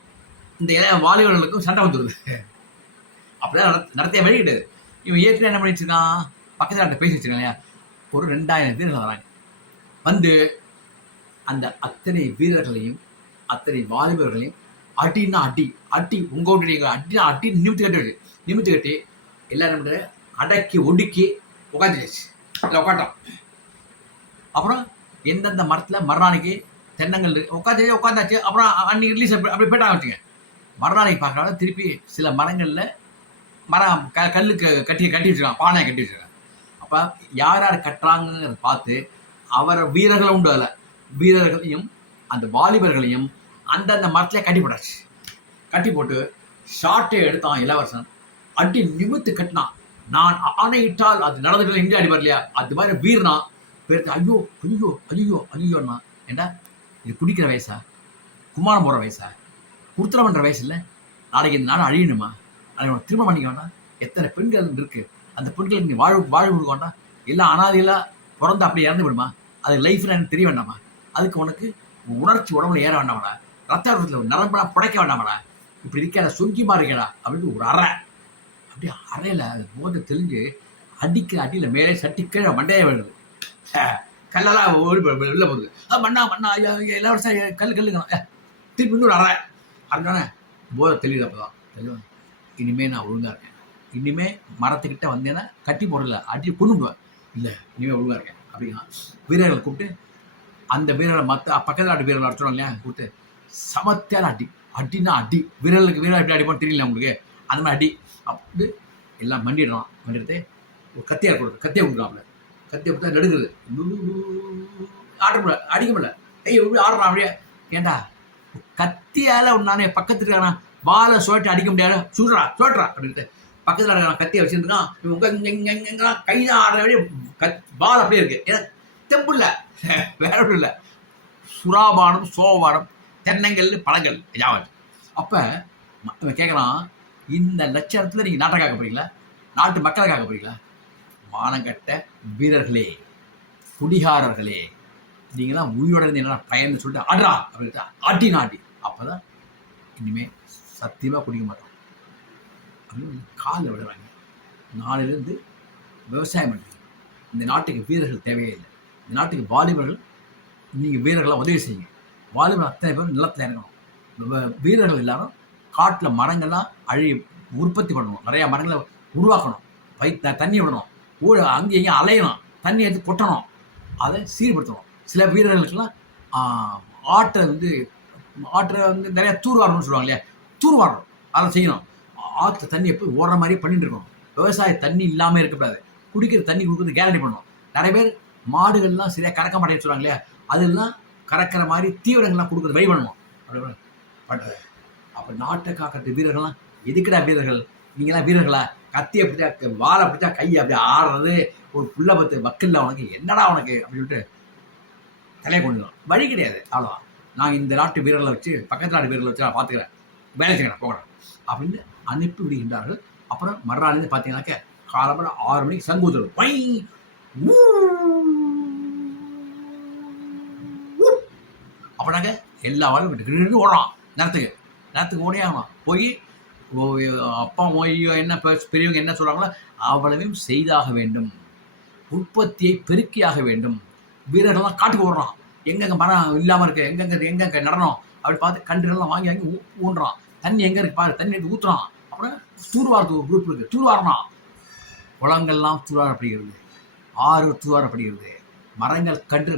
இந்த வாலிபர்களுக்கும் சண்டை வந்துடுது. அப்படிதான் நடத்திய வழி கிடையாது. இவன் ஏற்கனவே என்ன பண்ணி வச்சிருக்கான், பக்கத்தில் பேசி வச்சிருக்கான் இல்லையா, ஒரு 2000 வீரர்கள் வராங்க. வந்து அந்த அத்தனை வீரர்களையும் அத்தனை வாலிபர்களையும் அடின்னா அடி உங்க அடி நிமித்து கட்டி எல்லாரும் அடக்கி ஒடுக்கி உட்காந்துச்சு. இல்லை உட்காட்டான். அப்புறம் எந்தெந்த மரத்தில் மறுநாளைக்கு தென்னங்கள் உட்காந்தாச்சு. அப்புறம் அன்னைக்கு ரிலீஸ் அப்படி போயிட்டாங்க வச்சுங்க. மறுநாளைக்கு பார்க்கறாங்க, திருப்பி சில மரங்களில் மரம் கல்லுக்கு கட்டி வச்சுருக்காங்க, பானையை கட்டி வச்சுருக்காங்க. அப்போ யார் கட்டுறாங்கிறத பார்த்து அவர் வீரர்களும் உண்டு, அதில் வீரர்களையும் அந்த வாலிபர்களையும் அந்தந்த மரத்தில் கட்டி போட்டு ஷார்ட்டை எடுத்தான் இளவரசன். அடி நிமித்து கட்டினான். நான் ஆணையிட்டால் அது நடந்துட்டு இந்தியா அடிப்பார் இல்லையா, அது மாதிரி வீரனா பேருக்கு ஐயோ ஐயோ ஐயோ ஐயோண்ணா. ஏண்டா இது குடிக்கிற வயசா, குமாரம் போகிற வயசா, குடுத்தனம் பண்ணுற வயசு இல்லை. நாளைக்கு இந்த நாடு அழியணுமா, நாளைக்கு திரும்ப பண்ணிக்க வேண்டாம். எத்தனை பெண்கள் இருக்கு, அந்த பெண்களுக்கு நீ வாழ்வு கொடுக்க வேண்டாம். எல்லாம் அனாதையெல்லாம் பிறந்து அப்படியே இறந்து விடுமா, அது லைஃப்ல எனக்கு தெரிய வேண்டாமா. அதுக்கு உனக்கு உணர்ச்சி உடம்புல ஏற வேண்டாமடா, ரத்தத்தில் நரம்பெல்லாம் புடைக்க வேண்டாமடா, இப்படி இருக்க சொங்கிமா இருக்கடா அப்படின்னு ஒரு அறை. அப்படியே அறையில் அது போதை தெளிஞ்சு அடிக்கிற அடியில் மேலே சட்டி கீழே மண்டையே விழுது, கல்லெல்லாம் வெளில போகுது. மண்ணா மண்ணா எல்லா வருஷம் கல்லுங்கண்ணா, திருப்பி இன்னொரு அறை அதுதானே போதை தெளியுது. அப்போ தான் தெளிவாங்க, இனிமேல் நான் ஒழுங்காக இருக்கேன், இனிமேல் மரத்துக்கிட்ட வந்தேன்னா கட்டி போடல அடி கொண்டுடுவேன், இல்லை இனிமேல் ஒழுங்காக இருக்கேன் அப்படின்னா வீரர்களை கூப்பிட்டு அந்த வீரர்களை மற்ற பக்கத்தில் நாட்டு வீரர்கள் அடிச்சோம் இல்லையா கூப்பிட்டு சமத்தியான அடி. அடினா அடி, வீரர்களுக்கு வீரர் எப்படி அடிப்பான்னு தெரியல உங்களுக்கு, அந்த மாதிரி அடி. அப்படி எல்லாம் மண்டிடுறான். மண்டிட்டு ஒரு கத்தியாக கொடுக்குறது, கத்தியை கொடுக்குறாப்புல, கத்தியை கொடுத்தா நடுக்குது, ஆட முடியல, அடிக்க முடியல. எப்படி ஆடுறான் அப்படியே. ஏண்டா கத்தியால் ஒன்னானே பக்கத்துல இருக்கானா பாலை சுழட்டி அடிக்க முடியாது, சுடுறா சுழட்டுறா அப்படின்ட்டு பக்கத்தில் இருக்கான் கத்தியை வச்சுருக்கான். இவங்க கையில் ஆடுற பால் அப்படியே இருக்கு, ஏன்னா தெம்புல வேற ஒன்றும் இல்லை. சுறாபானம் சோபானம் தென்னங்கல் பழங்கள் யாவது. அப்போ இவன் கேட்குறான், இந்த லட்சணத்தில் நீங்கள் நாட்டை காக்க போறீங்களா, நாட்டு மக்களை காக்க போறீங்களா? மானங்கட்ட வீரர்களே, குடிகாரர்களே, நீங்களாம் உயிரோட இருந்து என்ன பயன்னு சொல்லிட்டு ஆடுறா அப்படின்ட்டு ஆட்டி நாட்டி. அப்போ தான் இனிமேல் சத்தியமாக குடிக்க மாட்டோம் அப்படின்னு காலில் விடுறாங்க. நாளிலிருந்து விவசாயம் பண்ணுறீங்க. இந்த நாட்டுக்கு வீரர்கள் தேவையே இல்லை. இந்த நாட்டுக்கு வாலிபர்கள், நீங்கள் வீரர்களாக உதவி செய்யுங்க. வாலிபர் அத்தனை பேர் நிலத்தில் இறங்கணும். வீரர்கள் எல்லாரும் காட்டில் மரங்கள்லாம் உற்பத்தி பண்ணணும், நிறையா மரங்களை உருவாக்கணும், தண்ணி விடணும், அங்கேயும் இங்கேயும் அலையணும், தண்ணி எடுத்து கொட்டணும், அதை சீர்படுத்தணும். சில வீரர்களுக்கெல்லாம் ஆட்டை நிறையா தூர்வாரணும்னு சொல்லுவாங்க இல்லையா, தூர்வாரணும், அதை செய்யணும். ஆற்று தண்ணி எப்போ ஓடுற மாதிரி பண்ணிட்டு இருக்கணும். விவசாய தண்ணி இல்லாமல் இருக்கக்கூடாது, குடிக்கிற தண்ணி கொடுக்குறது கேரண்டி பண்ணணும். நிறைய பேர் மாடுகள்லாம் சரியாக கறக்க மாட்டேன்னு சொல்லுவாங்க இல்லையா, அதெல்லாம் கறக்கிற மாதிரி தீவிரங்கள்லாம் கொடுக்குறது வழி பண்ணணும். அப்படி பண்ணுறது. அப்போ நாட்டை காக்கிறது வீரர்கள்லாம் எதுக்குடா வீரர்கள், நீங்களாம் வீரர்களா? கத்தியை பிடிச்சா வாழை பிடிச்சா கையை அப்படி ஆடுறது, ஒரு புள்ள பத்து வக்கில்ல உனக்கு என்னடா உனக்கு அப்படின்னு சொல்லிட்டு தலையை கொண்டுக்கலாம். வழி கிடையாது, அவ்வளோதான். நான் இந்த நாட்டு வீரர்களை வச்சு பக்கத்து நாட்டு வீரர்களை வச்சு நான் பார்த்துக்கிறேன், வேலை செய்யணும் போகிறேன் அப்படின்னு அனுப்பி விடுகின்றார்கள். அப்புறம் மறுநாள்லேருந்து பார்த்தீங்கன்னாக்க காலம்பர 6 மணிக்கு சங்கூதல் பை அப்படின்னாக்க எல்லா வாழும் ஓடுறான். நேரத்துக்கு ஓடே ஆகலாம். போய் அப்பா மொழியோ என்ன பெரியவங்க என்ன சொல்கிறாங்களோ அவ்வளவையும் செய்தாக வேண்டும். உற்பத்தியை பெருக்கியாக வேண்டும். வீரர்கள்லாம் காட்டுக்கு ஓடுறான், எங்கெங்கே மரம் இல்லாமல் இருக்கு, எங்கெங்கே நடனம் அப்படி பார்த்து கன்றுகள்லாம் வாங்கி ஊன்றான். தண்ணி எங்கே இருக்கு பாரு, தண்ணி எடுத்து ஊற்றுறான். அப்புறம் தூர்வாரத்துக்கு ஒரு குரூப் இருக்குது, தூர்வாரலாம். குளங்கள்லாம் தூர்வாரப்படுகிறது, ஆறு தூர்வாரப்படுகிறது,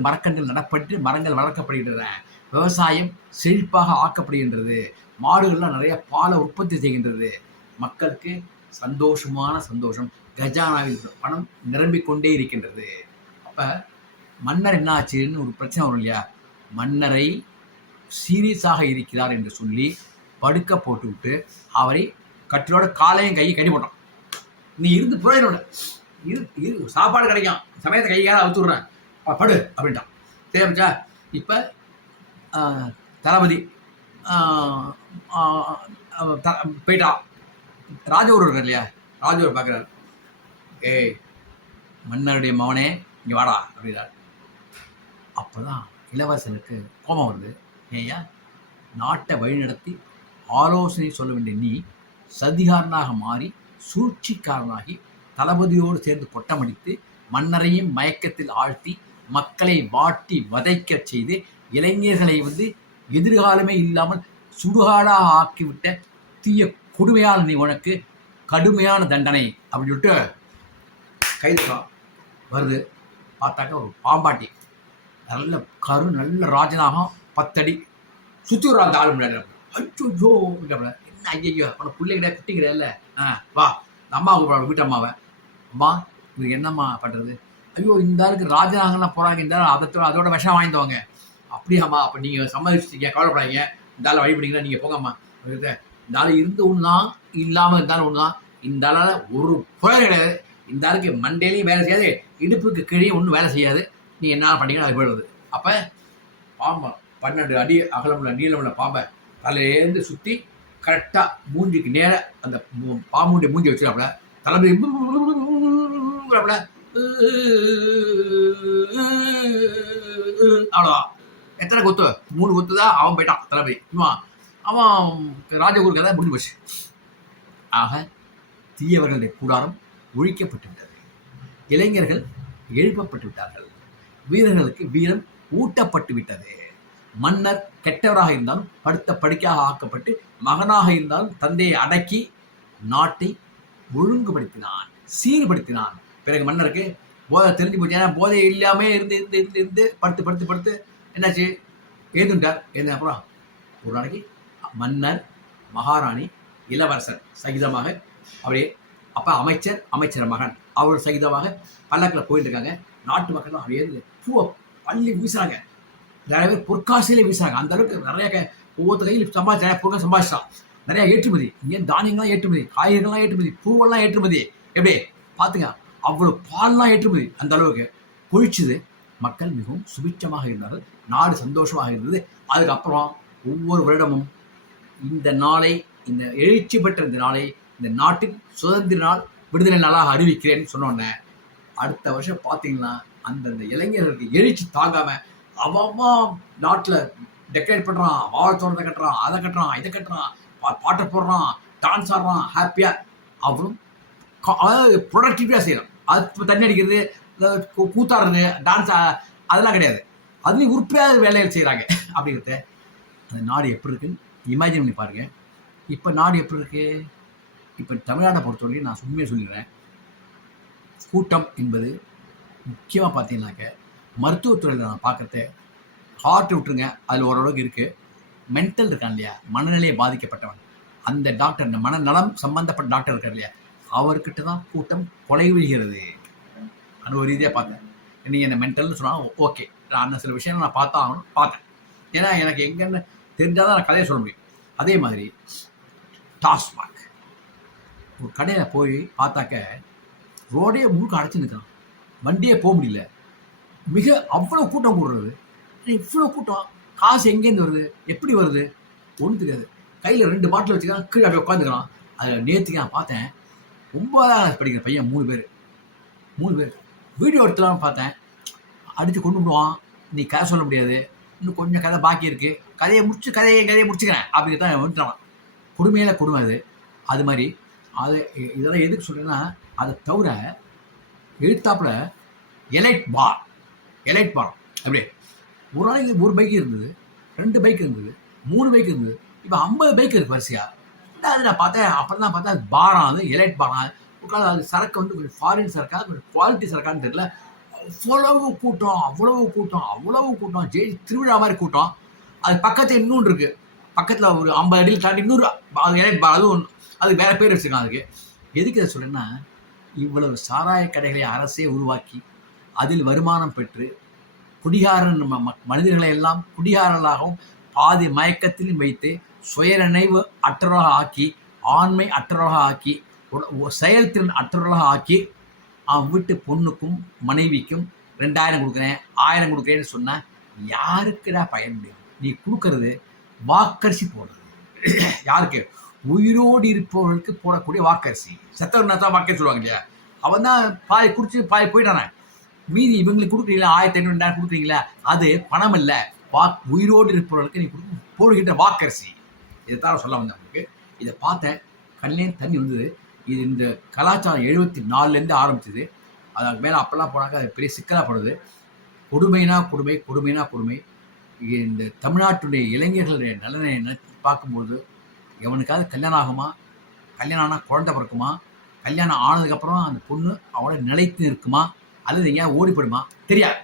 மரக்கன்றுகள் நடப்பட்டு மரங்கள் வளர்க்கப்படுகின்றன, விவசாயம் செழிப்பாக ஆக்கப்படுகின்றது, மாடுகள்லாம் நிறைய பாலை உற்பத்தி செய்கின்றது, மக்களுக்கு சந்தோஷமான சந்தோஷம், கஜானாவில் பணம் நிரம்பிக்கொண்டே இருக்கின்றது. அப்போ மன்னர் என்ன ஆச்சுன்னு ஒரு பிரச்சனை வரும் இல்லையா, மன்னரை சீரியஸாக இருக்கிறார் என்று சொல்லி படுக்க போட்டுவிட்டு அவரை கட்டிலோட காலையும் கையை கட்டி போட்டான். நீ இருந்து புரோஜனோட சாப்பாடு கிடைக்கும் சமயத்தை கையால் அவுத்து விட்றேன் படு அப்படின்ட்டான். தெரியாமச்சா. இப்போ தளபதி போயிட்டா, ராஜூர் இருக்கார் இல்லையா, ராஜூர் பார்க்குறாரு, ஏய் மன்னருடைய மகனே இங்கே வாடா அப்படின்னார். அப்போ தான் இளவரசனுக்கு கோபம் வருது. ஏயா நாட்டை வழிநடத்தி ஆலோசனை சொல்ல வேண்டிய நீ சதிகாரனாக மாறி சூழ்ச்சிக்காரனாகி தளபதியோடு சேர்ந்து கொட்டமடித்து மன்னரையும் மயக்கத்தில் ஆழ்த்தி மக்களை வாட்டி வதைக்க செய்து இளைஞர்களை எதிர்காலமே இல்லாமல் சுடுகாடாக ஆக்கிவிட்ட தீய கொடுமையான நீ, உனக்கு கடுமையான தண்டனை அப்படின்னு சொல்லிட்டு கைதுலாம் வருது. பார்த்தாக்க ஒரு பாம்பாட்டி நல்ல நல்ல ராஜனாகம் 10 அடி சுற்றி வர அந்த ஆள் முடியாது. அச்சோ என்ன ஐயோ உன பிள்ளைகிட்ட குட்டிக்கிறேல்ல, வா அம்மா கூப்பிட வீட்டு அம்மாவை, அம்மா இவருக்கு என்னம்மா பண்ணுறது, ஐயோ இந்த ஆளுக்கு ராஜனாகலாம் போகிறாங்க, இந்த ஆள் அதோட விஷம் வாங்கிடுவாங்க. அப்படியாம்மா, அப்போ நீங்கள் சம்மதிச்சிட்டீங்க, கவலைப்படாதீங்க, இந்த ஆள் வழிபடிங்களா, நீங்கள் போங்கம்மா. இந்த ஆள் இருந்து ஒன்று தான், இல்லாமல் இருந்தாலும் ஒன்று தான், இந்த ஆளால் ஒரு புயல் கிடையாது. இந்த ஆளுக்கு மண்டையிலையும் வேலை செய்யாது, இடுப்புக்கு கீழே ஒன்றும் வேலை செய்யாது. நீ என்ன பண்ணீங்கன்னா அது போயிடுவது. அப்போ பாம்பை 12 அடி அகலமுள்ள நீளமுள்ள பாம்பை தலையிலேருந்து சுற்றி கரெக்டாக மூஞ்சிக்கு நேர அந்த பாம்புடைய மூஞ்சி வச்சுருக்காப்புல. தளபதி அவ்வளோ எத்தனை கொத்து 3 கொத்து தான். அவன் போயிட்டான் தளபதி. அவன் ராஜகுரு கதை முடிஞ்சு போச்சு. ஆக தீயவர்களுடைய கூடாரம் ஒழிக்கப்பட்டு விட்டது. இளைஞர்கள் எழுப்பப்பட்டு விட்டார்கள். வீரர்களுக்கு வீரம் ஊட்டப்பட்டு விட்டது. மன்னர் கெட்டவராக இருந்தாலும் படுத்த படுக்கையாக ஆக்கப்பட்டு, மகனாக இருந்தாலும் தந்தையை அடக்கி நாட்டை ஒழுங்குபடுத்தினான், சீர்படுத்தினான். பிறகு மன்னருக்கு போதை தெரிஞ்சு போச்சு. ஏன்னா போதை இல்லாமல் இருந்து இருந்து இருந்து இருந்து படுத்து படுத்து படுத்து என்னாச்சு, எழுந்துட்டார். எழுந்த அப்புறம் ஒரு நாளைக்கு மன்னர், மகாராணி, இளவரசர் சகிதமாக அப்படியே அப்போ அமைச்சர் மகன் அவர் சகிதமாக பல்லக்கில் போயிட்டு இருக்காங்க. நாட்டு மக்கள் அப்படியே பூவை பள்ளி வீசுறாங்க. நிறைய பேர் பொற்காசிலே வீசுறாங்க. அந்த அளவுக்கு நிறைய ஒவ்வொருத்த கையில் சம்பாதிச்சு நிறைய பொருட்கள் சம்பாதிச்சான். நிறைய ஏற்றுமதி, இங்கே தானியங்கள்லாம் ஏற்றுமதி, காய்கறிகள்லாம் ஏற்றுமதி, பூவெல்லாம் ஏற்றுமதி. எப்படி பார்த்துங்க, அவ்வளோ பால்லாம் ஏற்றுமதி. அந்த அளவுக்கு கொழிச்சுது. மக்கள் மிகவும் சுபிட்சமாக இருந்தார்கள். நாடு சந்தோஷமாக இருந்தது. அதுக்கப்புறம் ஒவ்வொரு வருடமும் இந்த நாளை, இந்த எழுச்சி பெற்ற இந்த நாளை, இந்த நாட்டின் சுதந்திர நாள், விடுதலை நாளாக அறிவிக்கிறேன்னு சொன்னோன்னே அடுத்த வருஷம் பார்த்தீங்கன்னா அந்தந்த இளைஞர்களுக்கு எழுச்சி தாங்காம அவன் நாட்டில் டெக்கரேட் பண்ணுறான், வாழ் தோட்டத்தை கட்டுறான், அதை கட்டுறான், இதை கட்டுறான், பாட்டை போடுறான், டான்ஸ் ஆடுறான், ஹாப்பியாக. அவரும் அதாவது ப்ரொடக்டிவிட்டியாக செய்கிறான். அது தண்ணி அடிக்கிறது, கூத்தாடுறது, டான்ஸ் அதெல்லாம் கிடையாது. அதுலேயும் உறுப்பியாக வேலைகள் செய்கிறாங்க. அப்படிங்கிறத அந்த நாடு எப்படி இருக்குன்னு இமேஜின் பண்ணி பாருங்கள். இப்போ நாடு எப்படி இருக்குது? இப்போ தமிழ்நாட்டை பொறுத்தவரைக்கும் நான் உண்மையை சொல்லிடுறேன். கூட்டம் என்பது முக்கியமாக பார்த்தீங்கன்னாக்க மருத்துவத்துறையில் நான் பார்க்கறது, ஹார்ட் விட்டுருங்க, அதில் ஓரளவுக்கு இருக்குது. மென்டல் இருக்கான் இல்லையா, மனநிலையை பாதிக்கப்பட்டவன், அந்த டாக்டர், இந்த மனநலம் சம்பந்தப்பட்ட டாக்டர் இருக்கார் இல்லையா, அவர்கிட்ட தான் கூட்டம் கொலை விழுகிறது. அனுபவ ரீதியாக பார்த்தேன். நீங்கள் என்ன மென்டல்னு சொன்னால் ஓகே, நான் சில விஷயங்கள் நான் பார்த்தேன். ஏன்னா எனக்கு எங்கன்னு தெரிஞ்சால் தான் நான் கதையை சொல்ல முடியும். அதே மாதிரி டாஸ்மாக் ஒரு கடையில் போய் பார்த்தாக்க ரோடே முழுக்க அடைச்சி நிற்கிறான், வண்டியே போக முடியல. மிக அவ்வளோ கூட்டம் கூடுறது. இவ்வளோ கூட்டம், காசு எங்கேருந்து வருது, எப்படி வருது ஒன்றும் தெரியாது. கையில் 2 பாட்டில் வச்சுக்கலாம், கீழே அப்படியே உட்காந்துக்கலாம். அதில் நேற்றுக்கு நான் பார்த்தேன், 9ஆம் படிக்கிற பையன் 3 பேர் வீடியோ எடுத்துலாம்னு பார்த்தேன். அடித்து கொண்டு விடுவான், நீ கதை சொல்ல முடியாது, இன்னும் கொஞ்சம் கதை பாக்கி இருக்குது, கதையை முடிச்சுக்கிறேன் அப்படின்னு தான் வந்துட்டான். கொடுமையில கொடுமை அது. அது மாதிரி அது இதெல்லாம் எதுக்கு சொல்கிறேன்னா, அதை தவிர எழுத்தாப்புல எலைட் பார் அப்படியே ஒரு நாளைக்கு 1 பைக் இருந்தது, 2 பைக் இருந்தது, 3 பைக் இருந்தது. இப்போ 50 பைக் இருக்குது வரிசையாக. அது நான் பார்த்தேன். அப்புறம் தான் பார்த்தா அது பாரம், அது எலைட் பாரம். அது சரக்கு வந்து கொஞ்சம் ஃபாரின் சரக்கா, கொஞ்சம் குவாலிட்டி சரக்கான்னு தெரியல. அவ்வளவு கூட்டம், திருவிழா மாதிரி கூட்டம். அது பக்கத்தில் இன்னொன்று இருக்குது, பக்கத்தில் ஒரு 50 அடியில் தாண்டி இன்னொரு எலைட் பார், அதுவும் அதுக்கு வேறு பேர் வச்சுருக்காங்க. அதுக்கு எதுக்கு அதை சொல்கிறேன்னா, இவ்வளவு சாராய கடைகளை அரசே உருவாக்கி அதில் வருமானம் பெற்று குடிகாரன் மனிதர்களை எல்லாம் குடிகாரர்களாகவும் பாதி மயக்கத்திலும் வைத்து சுயநினைவு அற்றவராக ஆக்கி, ஆண்மை அற்றவராக ஆக்கி, செயல்திறன் அற்றவராக ஆக்கி, அவன் வீட்டு பொண்ணுக்கும் மனைவிக்கும் 2000 கொடுக்குறேன், 1000 கொடுக்குறேன்னு சொன்னால் யாருக்குடா பயன் முடியும்? நீ கொடுக்கறது வாக்கரிசி போடுறது. யாருக்கு? உயிரோடு இருப்பவர்களுக்கு போடக்கூடிய வாக்கரிசி. செத்தவர்னா தான் வாக்கரிசி சொல்லுவாங்க இல்லையா, அவன் தான் பாய் குடிச்சு பாய் போயிட்டானே. மீதி இவங்களுக்கு கொடுக்குறீங்களா, 1500 2000 கொடுக்குறீங்களா, அது பணம் இல்லை, உயிரோடு இருப்பவர்களுக்கு நீ போடுகின்ற வாக்கரிசி. இதைத்தான் சொல்ல வந்தேன் உங்களுக்கு. இதை பார்த்தேன், கண்ணிலே தண்ணி வந்தது. இது இந்த கலாச்சாரம் 74லேருந்து ஆரம்பிச்சது. அதுக்கு மேலே அப்போல்லாம் போனாக்க அது பெரிய சிக்கலாகப்படுது. கொடுமைனா கொடுமை. இந்த தமிழ்நாட்டுடைய இளைஞர்களுடைய நலனை பார்க்கும்போது, எவனுக்காவது கல்யாணம் ஆகுமா, கல்யாணம் ஆனால் குழந்தை பிறக்குமா, கல்யாணம் ஆனதுக்கப்புறம் அந்த பொண்ணு அவளை நிலைத்து இருக்குமா, அல்லது எங்கேயாவது ஓடிப்படுமா, தெரியாது,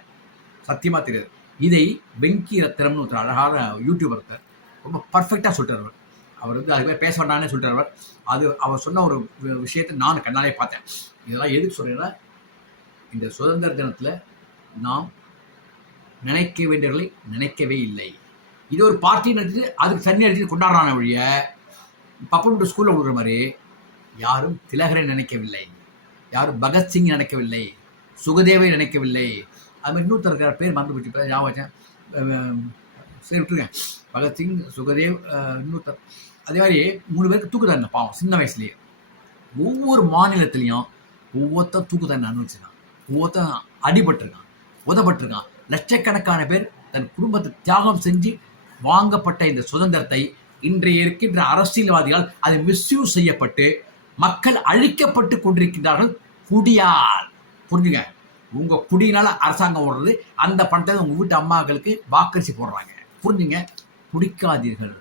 சத்தியமாக தெரியாது. இதை வெங்கி ரத்தினம்னு ஒருத்தர் அழகான யூடியூபர் ஒருத்தர் ரொம்ப பர்ஃபெக்டாக சொல்லிட்டார். அவர் வந்து அதுக்கு பேச வேண்டாம்னே சொல்லிட்டார். அது அவர் சொன்ன ஒரு விஷயத்தை நான் கண்ணாலே பார்த்தேன். இதெல்லாம் எதுக்கு சொல்கிறேன்னா, இந்த சுதந்திர தினத்தில் நாம் நினைக்க வேண்டியவர்களை நினைக்கவே இல்லை. இது ஒரு பார்ட்டி நடத்திட்டு அதுக்கு தண்ணி அடிச்சுட்டு கொண்டாடுறான வழிய பப்பன் ஸ்கூலில் கொடுக்குற மாதிரி யாரும் திலகரை நினைக்கவில்லை, யாரும் பகத்சிங் நினைக்கவில்லை, சுகதேவை நினைக்கவில்லை. அது மாதிரி இன்னொருத்தர் இருக்கிற பேர் மறந்து போச்சு, ஞாபகம் வச்சேன். சரி விட்டுருங்க. பகத்சிங், சுகதேவ், இன்னொருத்தர். அதே மாதிரி 3 பேருக்கு தூக்கு தண்டனை பாவம் சின்ன வயசுலேயே. ஒவ்வொரு மாநிலத்திலையும் ஒவ்வொருத்தர் தூக்கு தண்டனை அனுபவிச்சிருக்கான், ஒவ்வொருத்தன் அடிபட்டிருக்கான், உதப்பட்டிருக்கான். லட்சக்கணக்கான பேர் தன் குடும்பத்தை தியாகம் செஞ்சு வாங்கப்பட்ட இந்த சுதந்திரத்தை இன்றைய இருக்கின்ற அரசியல்வாதிகள் அது மிஸ்யூஸ் செய்யப்பட்டு மக்கள் அழிக்கப்பட்டு கொண்டிருக்கின்றார்கள் குடியால். புரிஞ்சுங்க, உங்க குடியினால அரசாங்கம் ஓடுறது, அந்த பணத்தை உங்க வீட்டு அம்மாக்களுக்கு வாக்கரிசி போடுறாங்க. புரிஞ்சுங்க, குடிக்காதீர்கள்,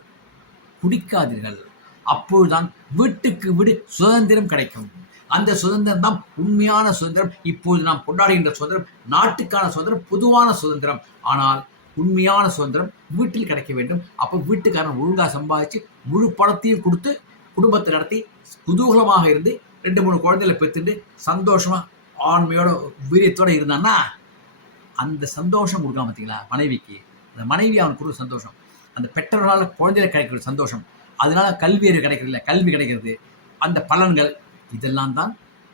குடிக்காதீர்கள். அப்பொழுதுதான் வீட்டுக்கு வீடு சுதந்திரம் கிடைக்கும். அந்த சுதந்திரம் தான் உண்மையான சுதந்திரம். இப்போது நாம் கொண்டாடுகின்ற சுதந்திரம் நாட்டுக்கான சுதந்திரம், பொதுவான சுதந்திரம். ஆனால் உண்மையான சுதந்திரம் வீட்டில் கிடைக்க வேண்டும். அப்போ வீட்டுக்காரன் ஒழுங்காக சம்பாதிச்சு முழு பணத்தையும் கொடுத்து குடும்பத்தை நடத்தி குதூகலமாக இருந்து 2-3 குழந்தைகளை பெற்றுட்டு சந்தோஷமா ஆண்மையோட வீரியத்தோட இருந்தான்னா அந்த சந்தோஷம் கொடுக்காம பார்த்தீங்களா மனைவிக்கு, அந்த மனைவி அவன் கொடுக்குற சந்தோஷம், அந்த பெற்றோர்களால் குழந்தைகளை கிடைக்கிற சந்தோஷம், அதனால கல்வி கிடைக்கிறது, கல்வி கிடைக்கிறது, அந்த பலன்கள், இதெல்லாம் தான்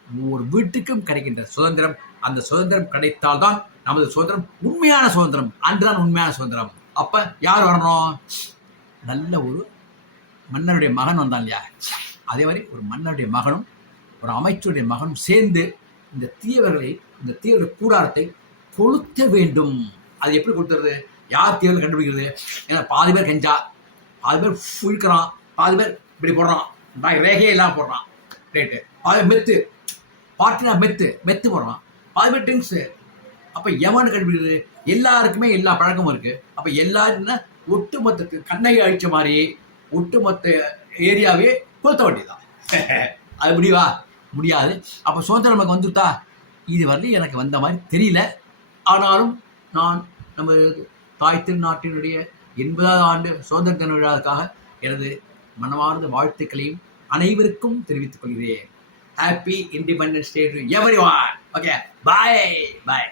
ஒவ்வொரு வீட்டுக்கும் கிடைக்கின்ற சுதந்திரம். அந்த சுதந்திரம் கிடைத்தால்தான் நமது சுதந்திரம் உண்மையான சுதந்திரம். அன்றுதான் உண்மையான சுதந்திரம். அப்ப யார் வரணும்? நல்ல ஒரு மன்னருடைய மகன் வந்தான் இல்லையா, அதே மாதிரி ஒரு மன்னருடைய மகனும் ஒரு அமைச்சருடைய மகனும் சேர்ந்து இந்த தீயவர்களை, இந்த தீவிர கூடாரத்தை கொளுத்த வேண்டும். அது எப்படி கொளுத்துறது? யார் தீவிரம் கண்டுபிடிக்கிறது? ஏன்னா பாதி பேர் கெஞ்சா, பாதி பேர் ஃபுல்கிறான், பாதி பேர் இப்படி போடுறான், ரேகையே இல்லாமல் போடுறான் ரேட்டு, பாதி மெத்து பார்ட்டினா மெத்து போடுறான், பாதி பேர் ட்ரிங்க்ஸு. அப்போ எவனு கண்டுபிடிக்கிறது? எல்லாருக்குமே எல்லா பழக்கமும் இருக்கு. அப்போ எல்லாருன்னா ஒட்டுமொத்த கண்ணை அழிச்ச மாதிரி ஒட்டுமொத்த ஏரியாவே கொளுத்த வேண்டியதான். அது முடிவா? முடியாது. அப்போ சுதந்திரம் நமக்கு வந்துட்டா? இது வரலையும் எனக்கு வந்த மாதிரி தெரியல. ஆனாலும் நான் நம்ம தாய் திருநாட்டினுடைய 80வது ஆண்டு சுதந்திர தின விழாவுக்காக எனது மனமார்ந்த வாழ்த்துக்களையும் அனைவருக்கும் தெரிவித்துக் கொள்கிறேன். Happy independence day to everyone. Okay, bye bye.